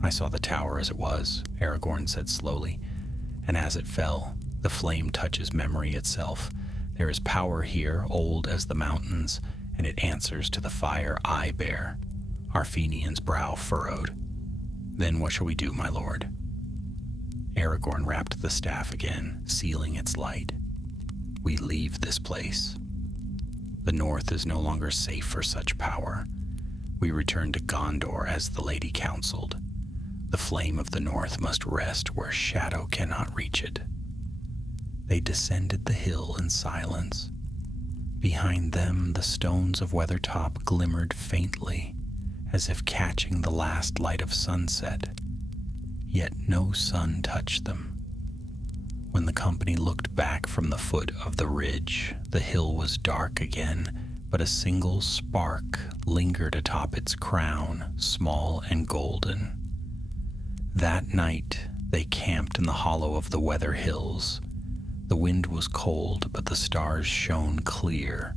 I saw the tower as it was, Aragorn said slowly, and as it fell, the flame touches memory itself. There is power here, old as the mountains, and it answers to the fire I bear. Arthenian's brow furrowed. Then what shall we do, my lord? Aragorn wrapped the staff again, sealing its light. We leave this place. The north is no longer safe for such power. We return to Gondor as the lady counseled. The flame of the north must rest where shadow cannot reach it. They descended the hill in silence. Behind them, the stones of Weathertop glimmered faintly, as if catching the last light of sunset. Yet no sun touched them. When the company looked back from the foot of the ridge, the hill was dark again, but a single spark lingered atop its crown, small and golden. That night, they camped in the hollow of the Weather Hills. The wind was cold, but the stars shone clear.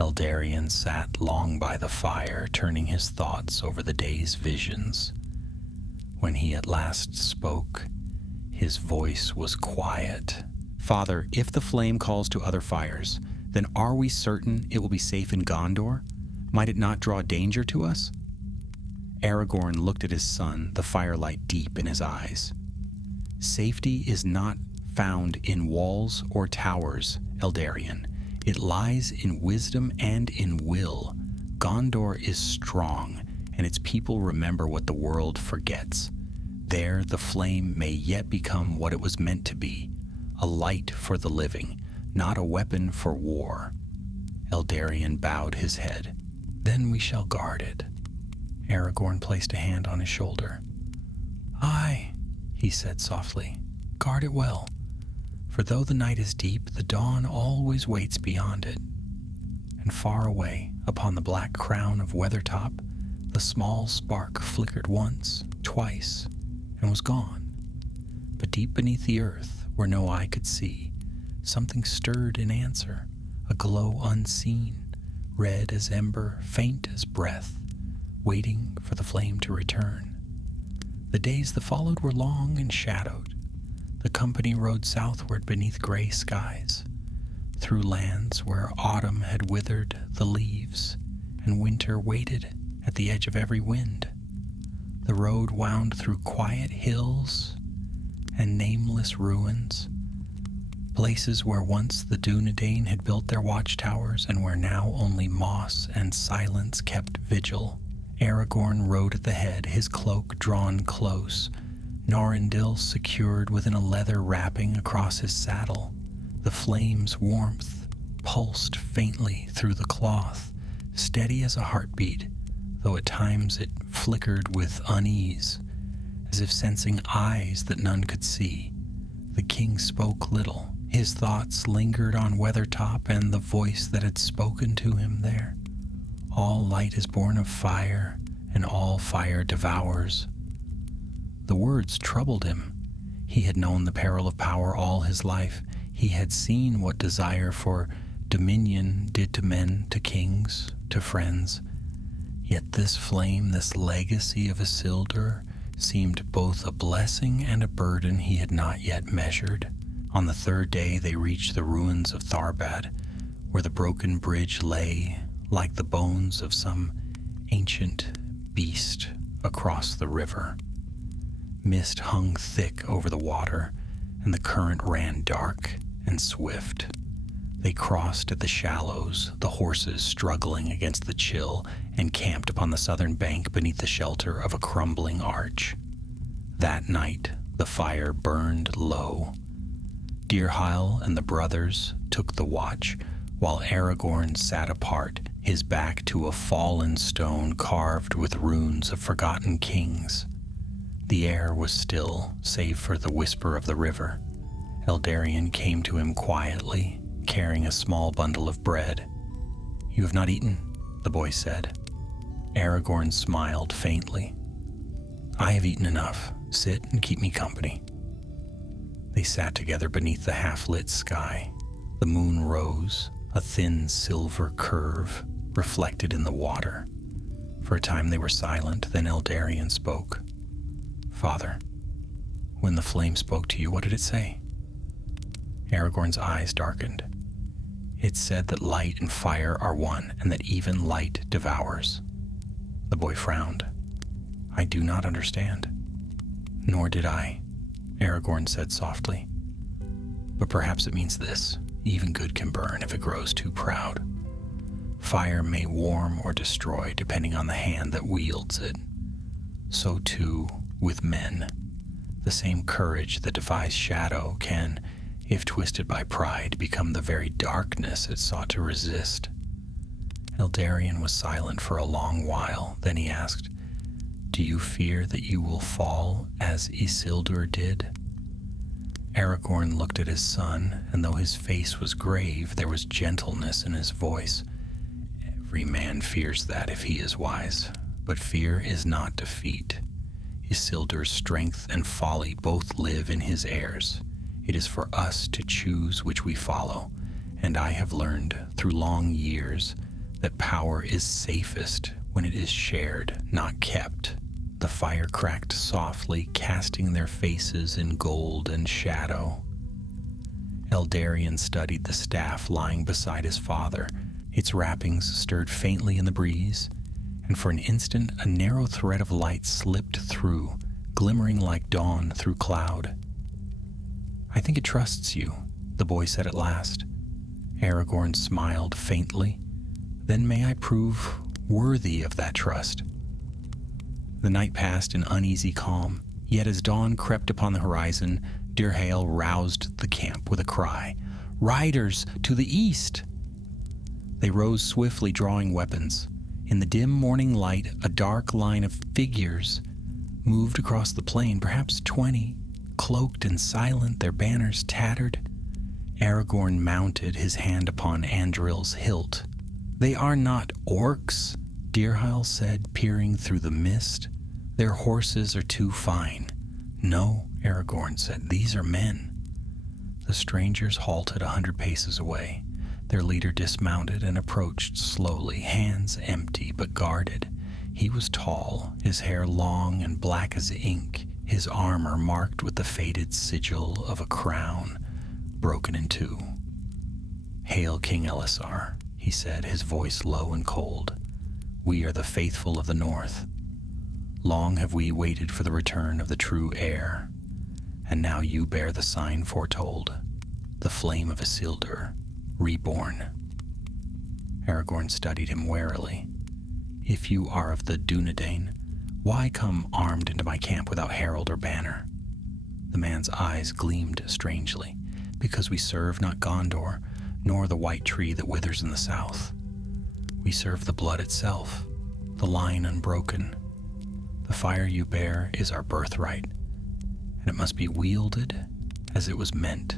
Eldarion sat long by the fire, turning his thoughts over the day's visions. When he at last spoke, his voice was quiet. Father, if the flame calls to other fires, then are we certain it will be safe in Gondor? Might it not draw danger to us? Aragorn looked at his son, the firelight deep in his eyes. Safety is not found in walls or towers, Eldarion. It lies in wisdom and in will. Gondor is strong, and its people remember what the world forgets. There, the flame may yet become what it was meant to be, a light for the living, not a weapon for war. Eldarion bowed his head. Then we shall guard it. Aragorn placed a hand on his shoulder. Aye, he said softly, guard it well. For though the night is deep, the dawn always waits beyond it. And far away, upon the black crown of Weathertop, the small spark flickered once, twice, and was gone. But deep beneath the earth, where no eye could see, something stirred in answer, a glow unseen, red as ember, faint as breath, waiting for the flame to return. The days that followed were long and shadowed. The company rode southward beneath gray skies, through lands where autumn had withered the leaves, and winter waited at the edge of every wind. The road wound through quiet hills and nameless ruins, places where once the Dunedain had built their watchtowers and where now only moss and silence kept vigil. Aragorn rode at the head, his cloak drawn close, Norindil secured within a leather wrapping across his saddle. The flame's warmth pulsed faintly through the cloth, steady as a heartbeat, though at times it flickered with unease, as if sensing eyes that none could see. The king spoke little. His thoughts lingered on Weathertop and the voice that had spoken to him there. All light is born of fire, and all fire devours. The words troubled him. He had known the peril of power all his life. He had seen what desire for dominion did to men, to kings, to friends. Yet this flame, this legacy of Isildur, seemed both a blessing and a burden he had not yet measured. On the third day they reached the ruins of Tharbad, where the broken bridge lay like the bones of some ancient beast across the river. Mist hung thick over the water, and the current ran dark and swift. They crossed at the shallows, the horses struggling against the chill, and camped upon the southern bank beneath the shelter of a crumbling arch. That night, the fire burned low. Dirhil and the brothers took the watch, while Aragorn sat apart, his back to a fallen stone carved with runes of forgotten kings. The air was still, save for the whisper of the river. Eldarion came to him quietly, carrying a small bundle of bread. "You have not eaten," the boy said. Aragorn smiled faintly. "I have eaten enough. Sit and keep me company." They sat together beneath the half-lit sky. The moon rose, a thin silver curve reflected in the water. For a time they were silent, then Eldarion spoke. Father, when the flame spoke to you, what did it say? Aragorn's eyes darkened. It said that light and fire are one, and that even light devours. The boy frowned. I do not understand. Nor did I, Aragorn said softly. But perhaps it means this: even good can burn if it grows too proud. Fire may warm or destroy depending on the hand that wields it. So too with men. The same courage that defies shadow can, if twisted by pride, become the very darkness it sought to resist. Eldarion was silent for a long while. Then he asked, Do you fear that you will fall as Isildur did? Aragorn looked at his son, and though his face was grave, there was gentleness in his voice. Every man fears that if he is wise, but fear is not defeat. Isildur's strength and folly both live in his heirs. It is for us to choose which we follow, and I have learned through long years that power is safest when it is shared, not kept. The fire cracked softly, casting their faces in gold and shadow. Eldarion studied the staff lying beside his father. Its wrappings stirred faintly in the breeze, and for an instant a narrow thread of light slipped through, glimmering like dawn through cloud. I think it trusts you, the boy said at last. Aragorn smiled faintly. Then may I prove worthy of that trust. The night passed in uneasy calm, yet as dawn crept upon the horizon, Dirhael roused the camp with a cry. Riders to the east! They rose swiftly, drawing weapons. In the dim morning light, a dark line of figures moved across the plain, perhaps 20, cloaked and silent, their banners tattered. Aragorn mounted, his hand upon Andril's hilt. They are not orcs, Dirhael said, peering through the mist. Their horses are too fine. No, Aragorn said, these are men. The strangers halted 100 paces away. Their leader dismounted and approached slowly, hands empty but guarded. He was tall, his hair long and black as ink, his armor marked with the faded sigil of a crown, broken in two. Hail, King Elisar, he said, his voice low and cold. We are the faithful of the North. Long have we waited for the return of the true heir, and now you bear the sign foretold, the flame of Isildur, reborn. Aragorn studied him warily. If you are of the Dunedain, why come armed into my camp without herald or banner? The man's eyes gleamed strangely. Because we serve not Gondor, nor the white tree that withers in the south. We serve the blood itself, the line unbroken. The fire you bear is our birthright, and it must be wielded as it was meant,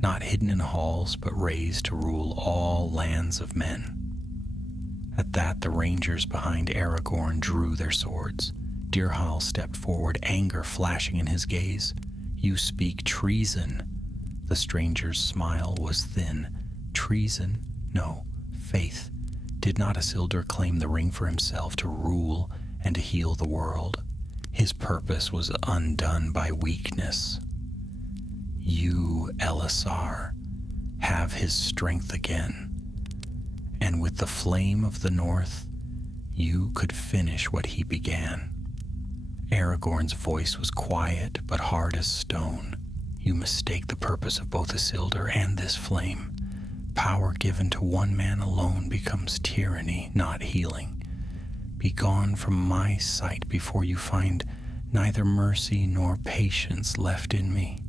not hidden in halls, but raised to rule all lands of men. At that, the rangers behind Aragorn drew their swords. Dirhael stepped forward, anger flashing in his gaze. You speak treason. The stranger's smile was thin. Treason? No, faith. Did not Isildur claim the ring for himself to rule and to heal the world? His purpose was undone by weakness. You, Elisar, have his strength again. And with the flame of the North, you could finish what he began. Aragorn's voice was quiet but hard as stone. You mistake the purpose of both Isildur and this flame. Power given to one man alone becomes tyranny, not healing. Be gone from my sight before you find neither mercy nor patience left in me.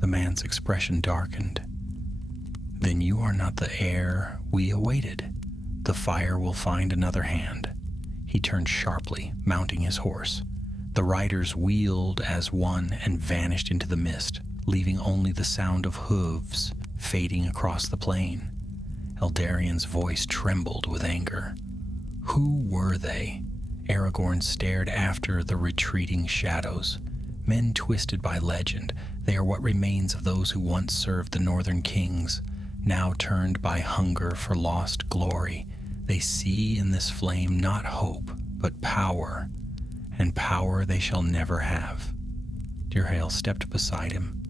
The man's expression darkened. Then you are not the heir we awaited. The fire will find another hand. He turned sharply, mounting his horse. The riders wheeled as one and vanished into the mist, leaving only the sound of hooves fading across the plain. Eldarion's voice trembled with anger. Who were they? Aragorn stared after the retreating shadows. Men twisted by legend, they are what remains of those who once served the northern kings, now turned by hunger for lost glory. They see in this flame not hope, but power, and power they shall never have. Dirhael stepped beside him.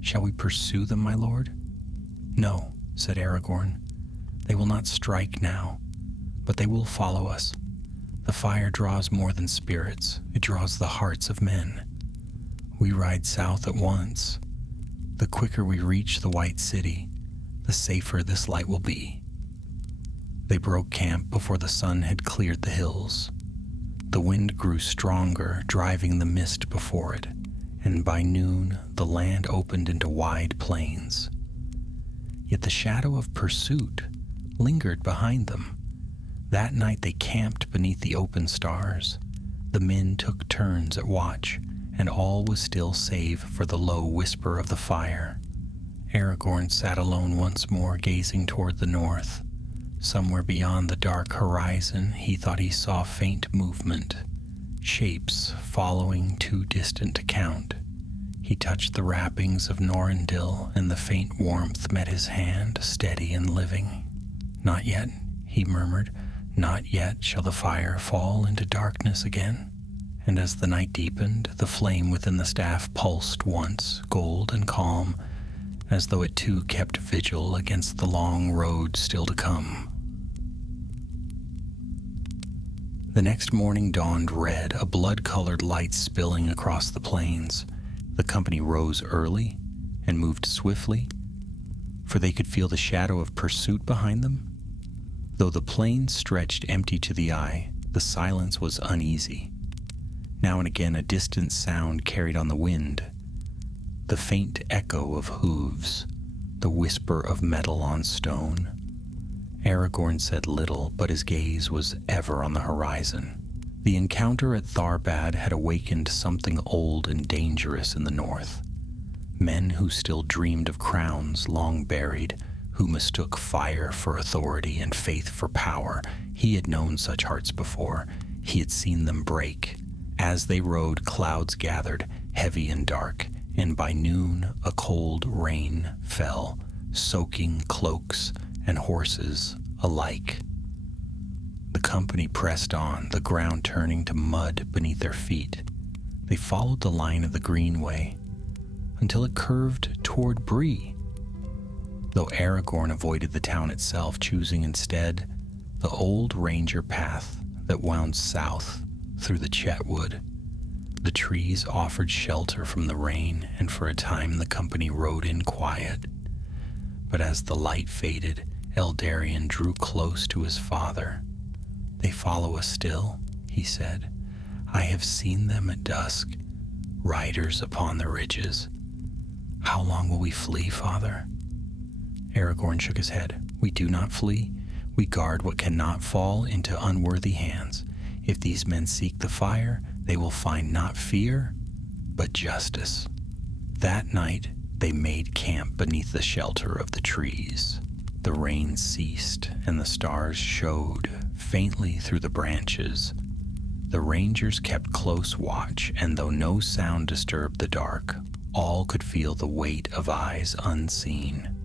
Shall we pursue them, my lord? No, said Aragorn. They will not strike now, but they will follow us. The fire draws more than spirits. It draws the hearts of men. We ride south at once. The quicker we reach the White City, the safer this light will be. They broke camp before the sun had cleared the hills. The wind grew stronger, driving the mist before it, and by noon the land opened into wide plains. Yet the shadow of pursuit lingered behind them. That night they camped beneath the open stars. The men took turns at watch, and all was still save for the low whisper of the fire. Aragorn sat alone once more, gazing toward the north. Somewhere beyond the dark horizon, he thought he saw faint movement, shapes following too distant to count. He touched the wrappings of Norindil, and the faint warmth met his hand, steady and living. Not yet, he murmured, not yet shall the fire fall into darkness again. And as the night deepened, the flame within the staff pulsed once, gold and calm, as though it too kept vigil against the long road still to come. The next morning dawned red, a blood-colored light spilling across the plains. The company rose early and moved swiftly, for they could feel the shadow of pursuit behind them. Though the plain stretched empty to the eye, the silence was uneasy. Now and again a distant sound carried on the wind, the faint echo of hooves, the whisper of metal on stone. Aragorn said little, but his gaze was ever on the horizon. The encounter at Tharbad had awakened something old and dangerous in the north. Men who still dreamed of crowns long buried, who mistook fire for authority and faith for power. He had known such hearts before. He had seen them break. As they rode, clouds gathered, heavy and dark, and by noon a cold rain fell, soaking cloaks and horses alike. The company pressed on, the ground turning to mud beneath their feet. They followed the line of the greenway until it curved toward Bree. Though Aragorn avoided the town itself, choosing instead the old ranger path that wound south through the Chetwood. The trees offered shelter from the rain, and for a time the company rode in quiet. But as the light faded, Eldarion drew close to his father. They follow us still, he said. I have seen them at dusk, riders upon the ridges. How long will we flee, father? Aragorn shook his head. We do not flee. We guard what cannot fall into unworthy hands. If these men seek the fire, they will find not fear, but justice. That night, they made camp beneath the shelter of the trees. The rain ceased, and the stars showed faintly through the branches. The rangers kept close watch, and though no sound disturbed the dark, all could feel the weight of eyes unseen.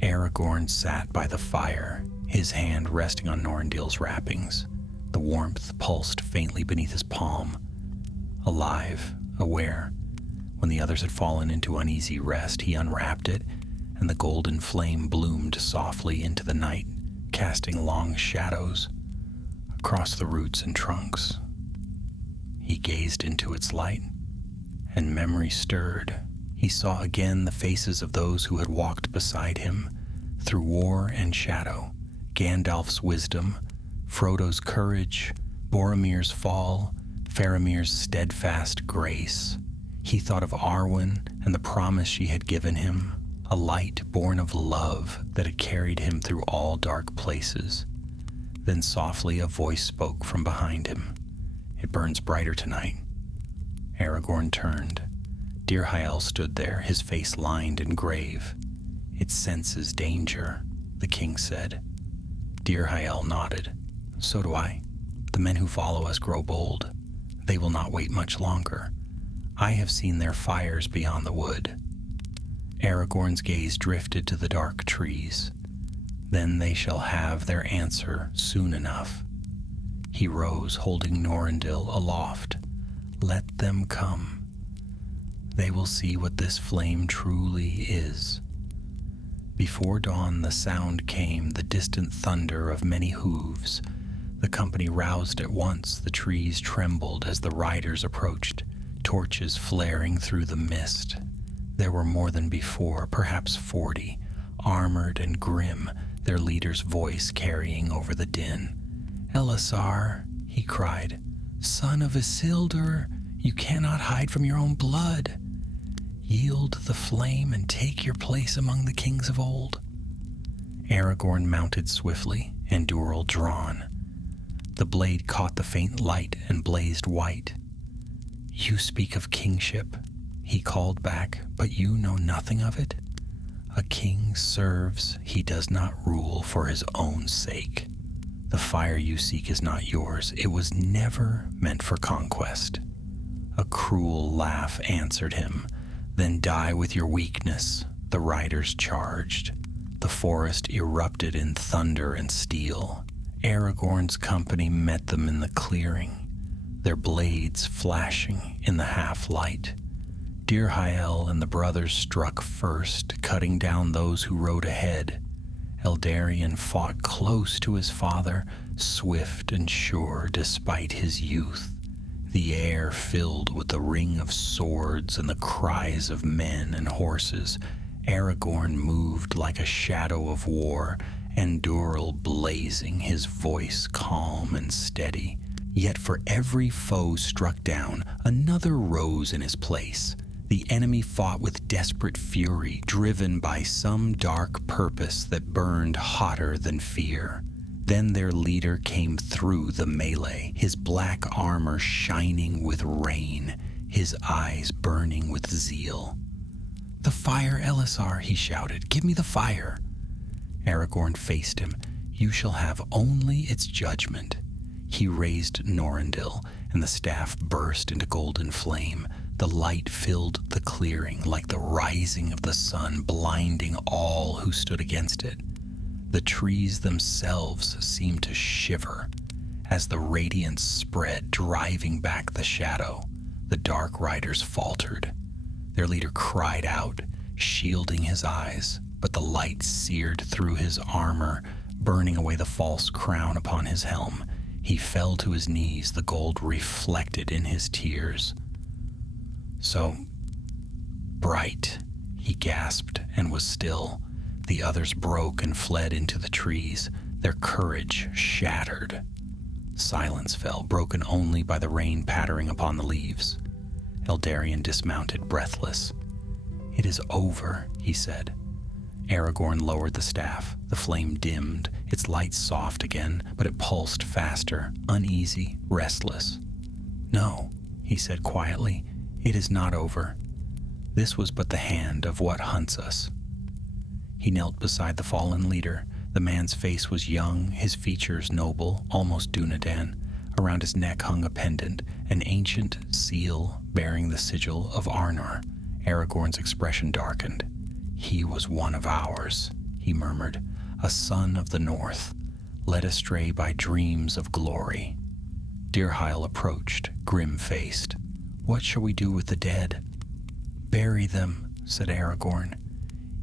Aragorn sat by the fire, his hand resting on Norindil's wrappings. The warmth pulsed faintly beneath his palm. Alive, aware. When the others had fallen into uneasy rest, he unwrapped it, and the golden flame bloomed softly into the night, casting long shadows across the roots and trunks. He gazed into its light, and memory stirred. He saw again the faces of those who had walked beside him through war and shadow, Gandalf's wisdom, Frodo's courage, Boromir's fall, Faramir's steadfast grace. He thought of Arwen and the promise she had given him, a light born of love that had carried him through all dark places. Then softly a voice spoke from behind him. It burns brighter tonight. Aragorn turned. Dirhael stood there, his face lined and grave. It senses danger, the king said. Dirhael nodded. So do I. The men who follow us grow bold. They will not wait much longer. I have seen their fires beyond the wood. Aragorn's gaze drifted to the dark trees. Then they shall have their answer soon enough. He rose, holding Norandil aloft. Let them come. They will see what this flame truly is. Before dawn the sound came, the distant thunder of many hooves. The company roused at once. The trees trembled as the riders approached, torches flaring through the mist. There were more than before, perhaps 40, armored and grim, their leader's voice carrying over the din. "Elisar," he cried, "son of Isildur, you cannot hide from your own blood. Yield the flame and take your place among the kings of old." Aragorn mounted swiftly, Andúril drawn. The blade caught the faint light and blazed white. "You speak of kingship," he called back, "but you know nothing of it. A king serves, he does not rule for his own sake. The fire you seek is not yours. It was never meant for conquest." A cruel laugh answered him. "Then die with your weakness," the riders charged. The forest erupted in thunder and steel. Aragorn's company met them in the clearing, their blades flashing in the half-light. Dirhael and the brothers struck first, cutting down those who rode ahead. Eldarion fought close to his father, swift and sure despite his youth. The air filled with the ring of swords and the cries of men and horses. Aragorn moved like a shadow of war, Andúril blazing, his voice calm and steady. Yet for every foe struck down, another rose in his place. The enemy fought with desperate fury, driven by some dark purpose that burned hotter than fear. Then their leader came through the melee, his black armor shining with rain, his eyes burning with zeal. "The fire, Elisar," he shouted. "Give me the fire." Aragorn faced him. "You shall have only its judgment." He raised Norandil, and the staff burst into golden flame. The light filled the clearing like the rising of the sun, blinding all who stood against it. The trees themselves seemed to shiver as the radiance spread, driving back the shadow. The dark riders faltered. Their leader cried out, shielding his eyes, but the light seared through his armor, burning away the false crown upon his helm. He fell to his knees, the gold reflected in his tears. "So bright," he gasped and was still. The others broke and fled into the trees, their courage shattered. Silence fell, broken only by the rain pattering upon the leaves. Eldarion dismounted, breathless. "It is over," he said. Aragorn lowered the staff. The flame dimmed, its light soft again, but it pulsed faster, uneasy, restless. "No," he said quietly, "it is not over. This was but the hand of what hunts us." He knelt beside the fallen leader. The man's face was young, his features noble, almost Dunedain. Around his neck hung a pendant, an ancient seal bearing the sigil of Arnor. Aragorn's expression darkened. "He was one of ours," he murmured, "a son of the north, led astray by dreams of glory." Dirhael approached, grim-faced. "What shall we do with the dead?" "Bury them," said Aragorn.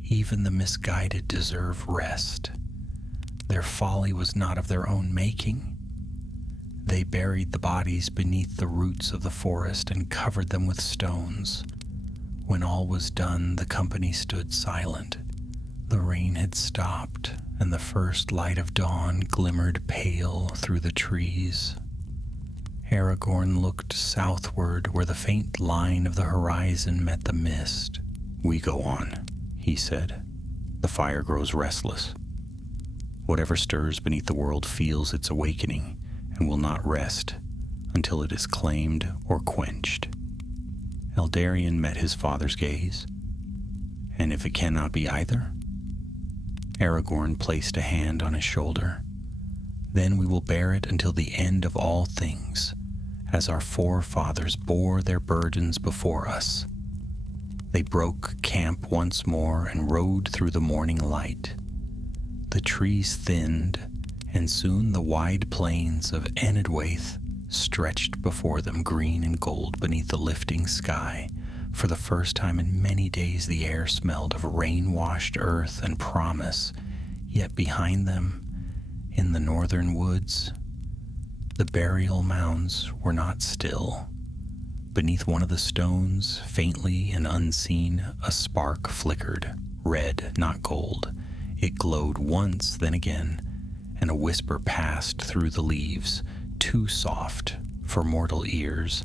"Even the misguided deserve rest. Their folly was not of their own making. They buried the bodies beneath the roots of the forest and covered them with stones. When all was done, the company stood silent. The rain had stopped, and the first light of dawn glimmered pale through the trees. Aragorn looked southward, where the faint line of the horizon met the mist. "We go on," he said. "The fire grows restless. Whatever stirs beneath the world feels its awakening and will not rest until it is claimed or quenched." Eldarion met his father's gaze. "And if it cannot be either?" Aragorn placed a hand on his shoulder. "Then we will bear it until the end of all things, as our forefathers bore their burdens before us." They broke camp once more and rode through the morning light. The trees thinned, and soon the wide plains of Enedwaith stretched before them, green and gold beneath the lifting sky. For the first time in many days the air smelled of rain-washed earth and promise, yet behind them, in the northern woods, the burial mounds were not still. Beneath one of the stones, faintly and unseen, a spark flickered, red, not gold. It glowed once, then again, and a whisper passed through the leaves, too soft for mortal ears.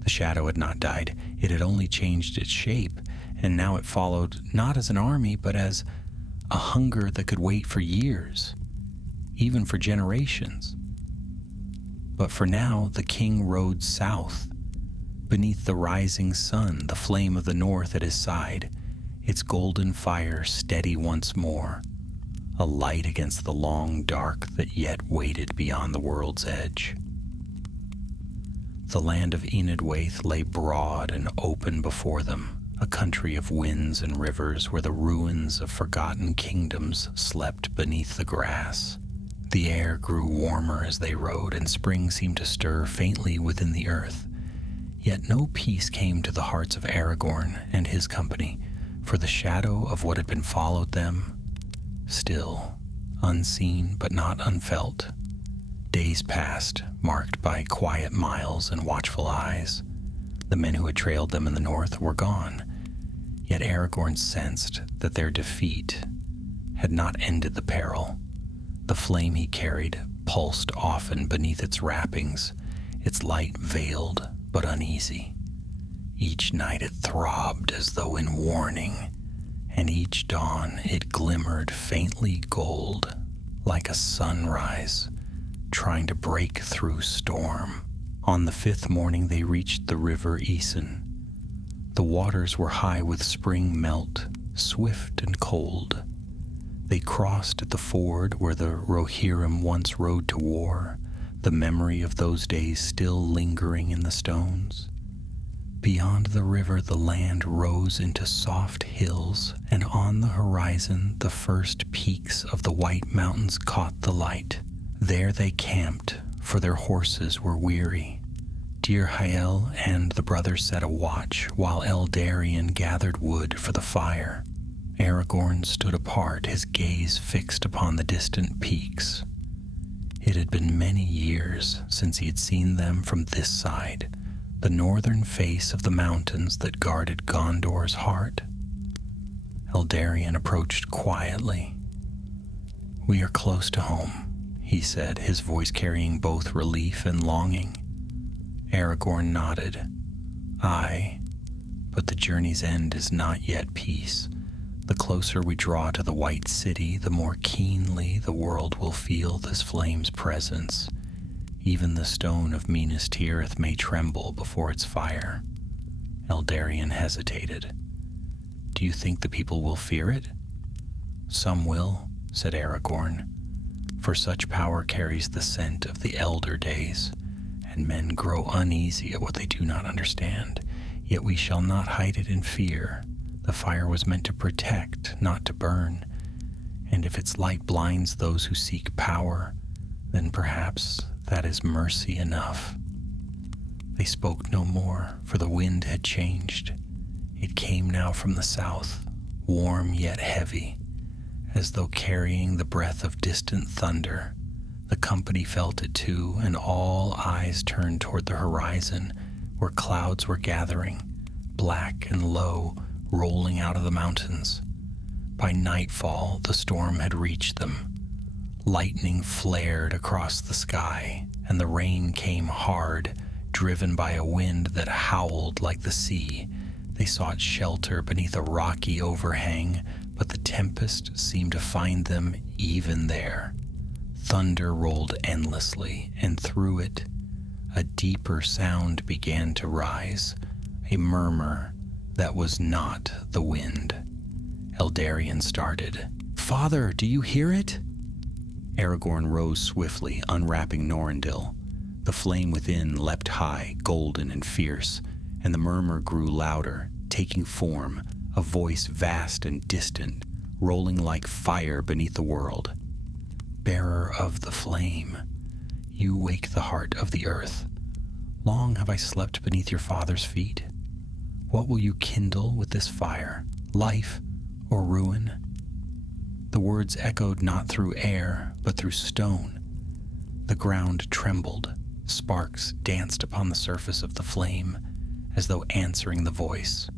The shadow had not died, it had only changed its shape, and now it followed not as an army, but as a hunger that could wait for years, even for generations. But for now, the king rode south, beneath the rising sun, the flame of the north at his side, its golden fire steady once more, a light against the long dark that yet waited beyond the world's edge. The land of Enedwaith lay broad and open before them, a country of winds and rivers where the ruins of forgotten kingdoms slept beneath the grass. The air grew warmer as they rode, and spring seemed to stir faintly within the earth. Yet no peace came to the hearts of Aragorn and his company, for the shadow of what had been followed them, still, unseen but not unfelt. Days passed, marked by quiet miles and watchful eyes. The men who had trailed them in the north were gone, yet Aragorn sensed that their defeat had not ended the peril. The flame he carried pulsed often beneath its wrappings, its light veiled but uneasy. Each night it throbbed as though in warning, and each dawn it glimmered faintly gold, like a sunrise trying to break through storm. On the 5th morning they reached the river Isen. The waters were high with spring melt, swift and cold. They crossed at the ford where the Rohirrim once rode to war, the memory of those days still lingering in the stones. Beyond the river the land rose into soft hills, and on the horizon the first peaks of the White Mountains caught the light. There they camped, for their horses were weary. Dirhael and the brothers set a watch, while Eldarion gathered wood for the fire. Aragorn stood apart, his gaze fixed upon the distant peaks. It had been many years since he had seen them from this side, the northern face of the mountains that guarded Gondor's heart. Eldarion approached quietly. "We are close to home," he said, his voice carrying both relief and longing. Aragorn nodded. "Aye, but the journey's end is not yet peace. The closer we draw to the White City, the more keenly the world will feel this flame's presence. Even the stone of Minas Tirith may tremble before its fire." Eldarion hesitated. "Do you think the people will fear it?" "Some will," said Aragorn, "for such power carries the scent of the elder days, and men grow uneasy at what they do not understand. Yet we shall not hide it in fear. The fire was meant to protect, not to burn, and if its light blinds those who seek power, then perhaps that is mercy enough." They spoke no more, for the wind had changed. It came now from the south, warm yet heavy, as though carrying the breath of distant thunder. The company felt it too, and all eyes turned toward the horizon, where clouds were gathering, black and low, rolling out of the mountains. By nightfall, the storm had reached them. Lightning flared across the sky, and the rain came hard, driven by a wind that howled like the sea. They sought shelter beneath a rocky overhang, but the tempest seemed to find them even there. Thunder rolled endlessly, and through it, a deeper sound began to rise, a murmur that was not the wind. Eldarion started. "Father, do you hear it?" Aragorn rose swiftly, unwrapping Norindil. The flame within leapt high, golden and fierce, and the murmur grew louder, taking form, a voice vast and distant, rolling like fire beneath the world. bearer of the flame, you wake the heart of the earth. Long have I slept beneath your father's feet. What will you kindle with this fire, life or ruin? The words echoed not through air, but through stone. The ground trembled, sparks danced upon the surface of the flame, as though answering the voice.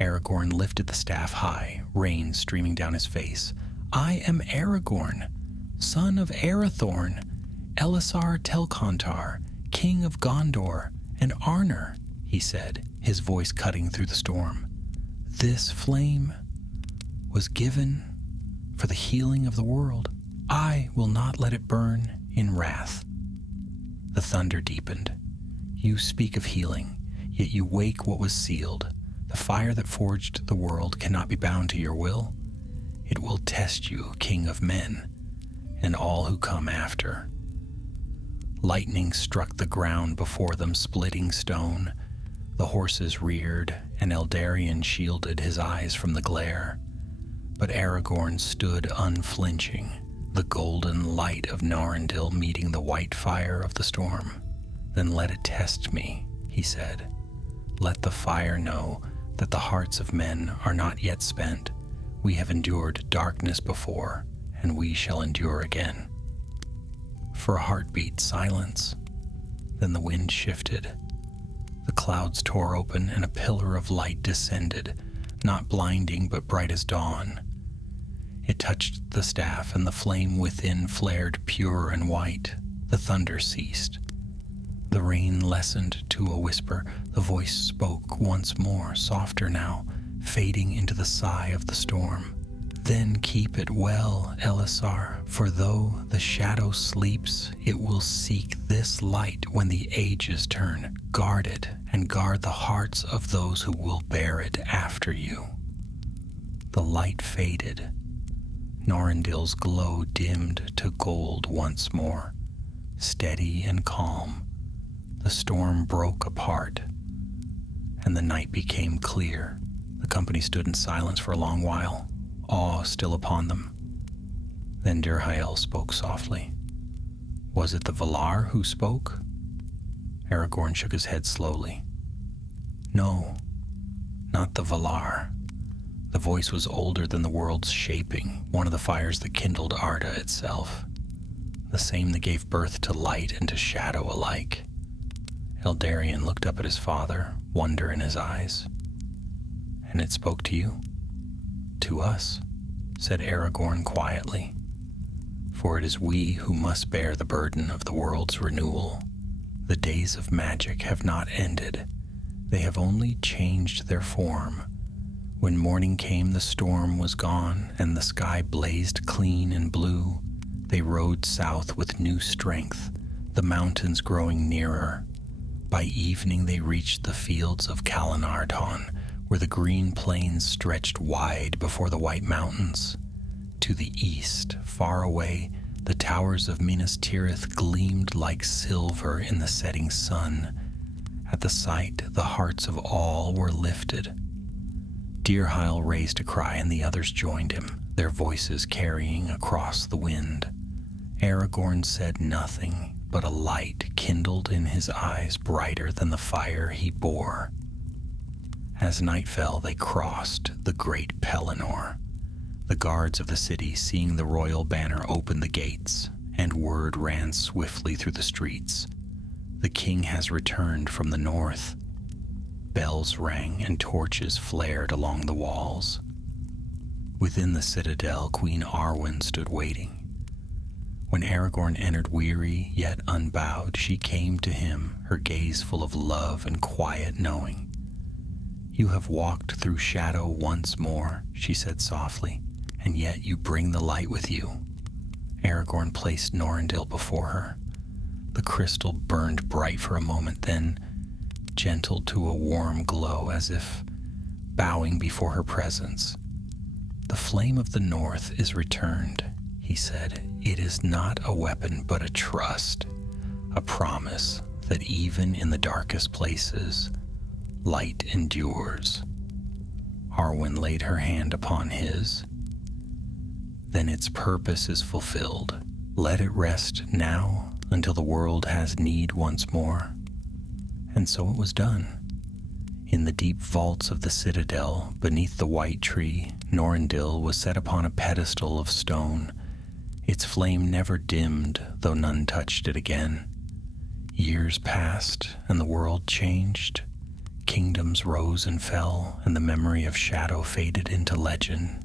Aragorn lifted the staff high, rain streaming down his face. I am Aragorn, son of Arathorn, Elisar Telcontar, king of Gondor and Arnor, he said, his voice cutting through the storm. This flame was given for the healing of the world. I will not let it burn in wrath. The thunder deepened. You speak of healing, yet you wake what was sealed. The fire that forged the world cannot be bound to your will. It will test you, king of men, and all who come after. Lightning struck the ground before them, splitting stone. The horses reared, and Eldarion shielded his eyes from the glare. But Aragorn stood unflinching, the golden light of Narendil meeting the white fire of the storm. Then let it test me, he said. Let the fire know that the hearts of men are not yet spent. We have endured darkness before, and we shall endure again. For a heartbeat, silence. Then the wind shifted. The clouds tore open, and a pillar of light descended, not blinding but bright as dawn. It touched the staff, and the flame within flared pure and white. The thunder ceased. The rain lessened to a whisper. The voice spoke once more, softer now, fading into the sigh of the storm. Then keep it well, Elisar, for though the shadow sleeps, it will seek this light when the ages turn. Guard it, and guard the hearts of those who will bear it after you. The light faded. Narendil's glow dimmed to gold once more. Steady and calm, the storm broke apart, and the night became clear. The company stood in silence for a long while, awe still upon them. Then Dirhael spoke softly. Was it the Valar who spoke? Aragorn shook his head slowly. No, not the Valar. The voice was older than the world's shaping, one of the fires that kindled Arda itself, the same that gave birth to light and to shadow alike. Eldarion looked up at his father, wonder in his eyes. And it spoke to you? To us, said Aragorn quietly. For it is we who must bear the burden of the world's renewal. The days of magic have not ended. They have only changed their form. When morning came, the storm was gone, and the sky blazed clean and blue. They rode south with new strength, the mountains growing nearer. By evening they reached the fields of Kalanarton, where the green plains stretched wide before the white mountains. To the east, far away, the towers of Minas Tirith gleamed like silver in the setting sun. At the sight, the hearts of all were lifted. Dirhael raised a cry, and the others joined him, their voices carrying across the wind. Aragorn said nothing, but a light kindled in his eyes brighter than the fire he bore. As night fell, they crossed the great Pelennor. The guards of the city, seeing the royal banner, opened the gates, and word ran swiftly through the streets. The king has returned from the north. Bells rang and torches flared along the walls. Within the citadel, Queen Arwen stood waiting. When Aragorn entered weary yet unbowed, she came to him, her gaze full of love and quiet knowing. You have walked through shadow once more, she said softly, and yet you bring the light with you. Aragorn placed Norendil before her. The crystal burned bright for a moment, then gentled to a warm glow as if bowing before her presence. The flame of the north is returned, he said. It is not a weapon, but a trust, a promise that even in the darkest places, light endures. Arwen laid her hand upon his. then its purpose is fulfilled. Let it rest now until the world has need once more. And so it was done. In the deep vaults of the citadel, beneath the white tree, Norindil was set upon a pedestal of stone. Its flame never dimmed, though none touched it again. Years passed, and the world changed. Kingdoms rose and fell, and the memory of shadow faded into legend.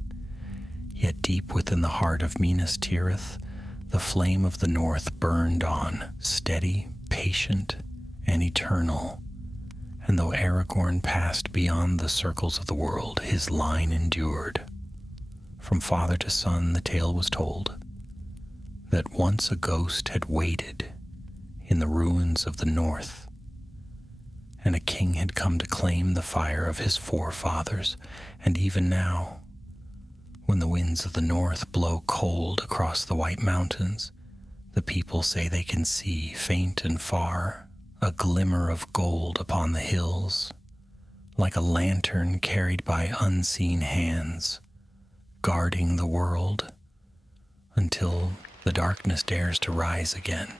Yet deep within the heart of Minas Tirith, the flame of the North burned on, steady, patient, and eternal. And though Aragorn passed beyond the circles of the world, his line endured. From father to son, the tale was told that once a ghost had waited in the ruins of the North, and a king had come to claim the fire of his forefathers. And even now, when the winds of the North blow cold across the White Mountains, the people say they can see, faint and far, a glimmer of gold upon the hills, like a lantern carried by unseen hands, guarding the world until the darkness dares to rise again.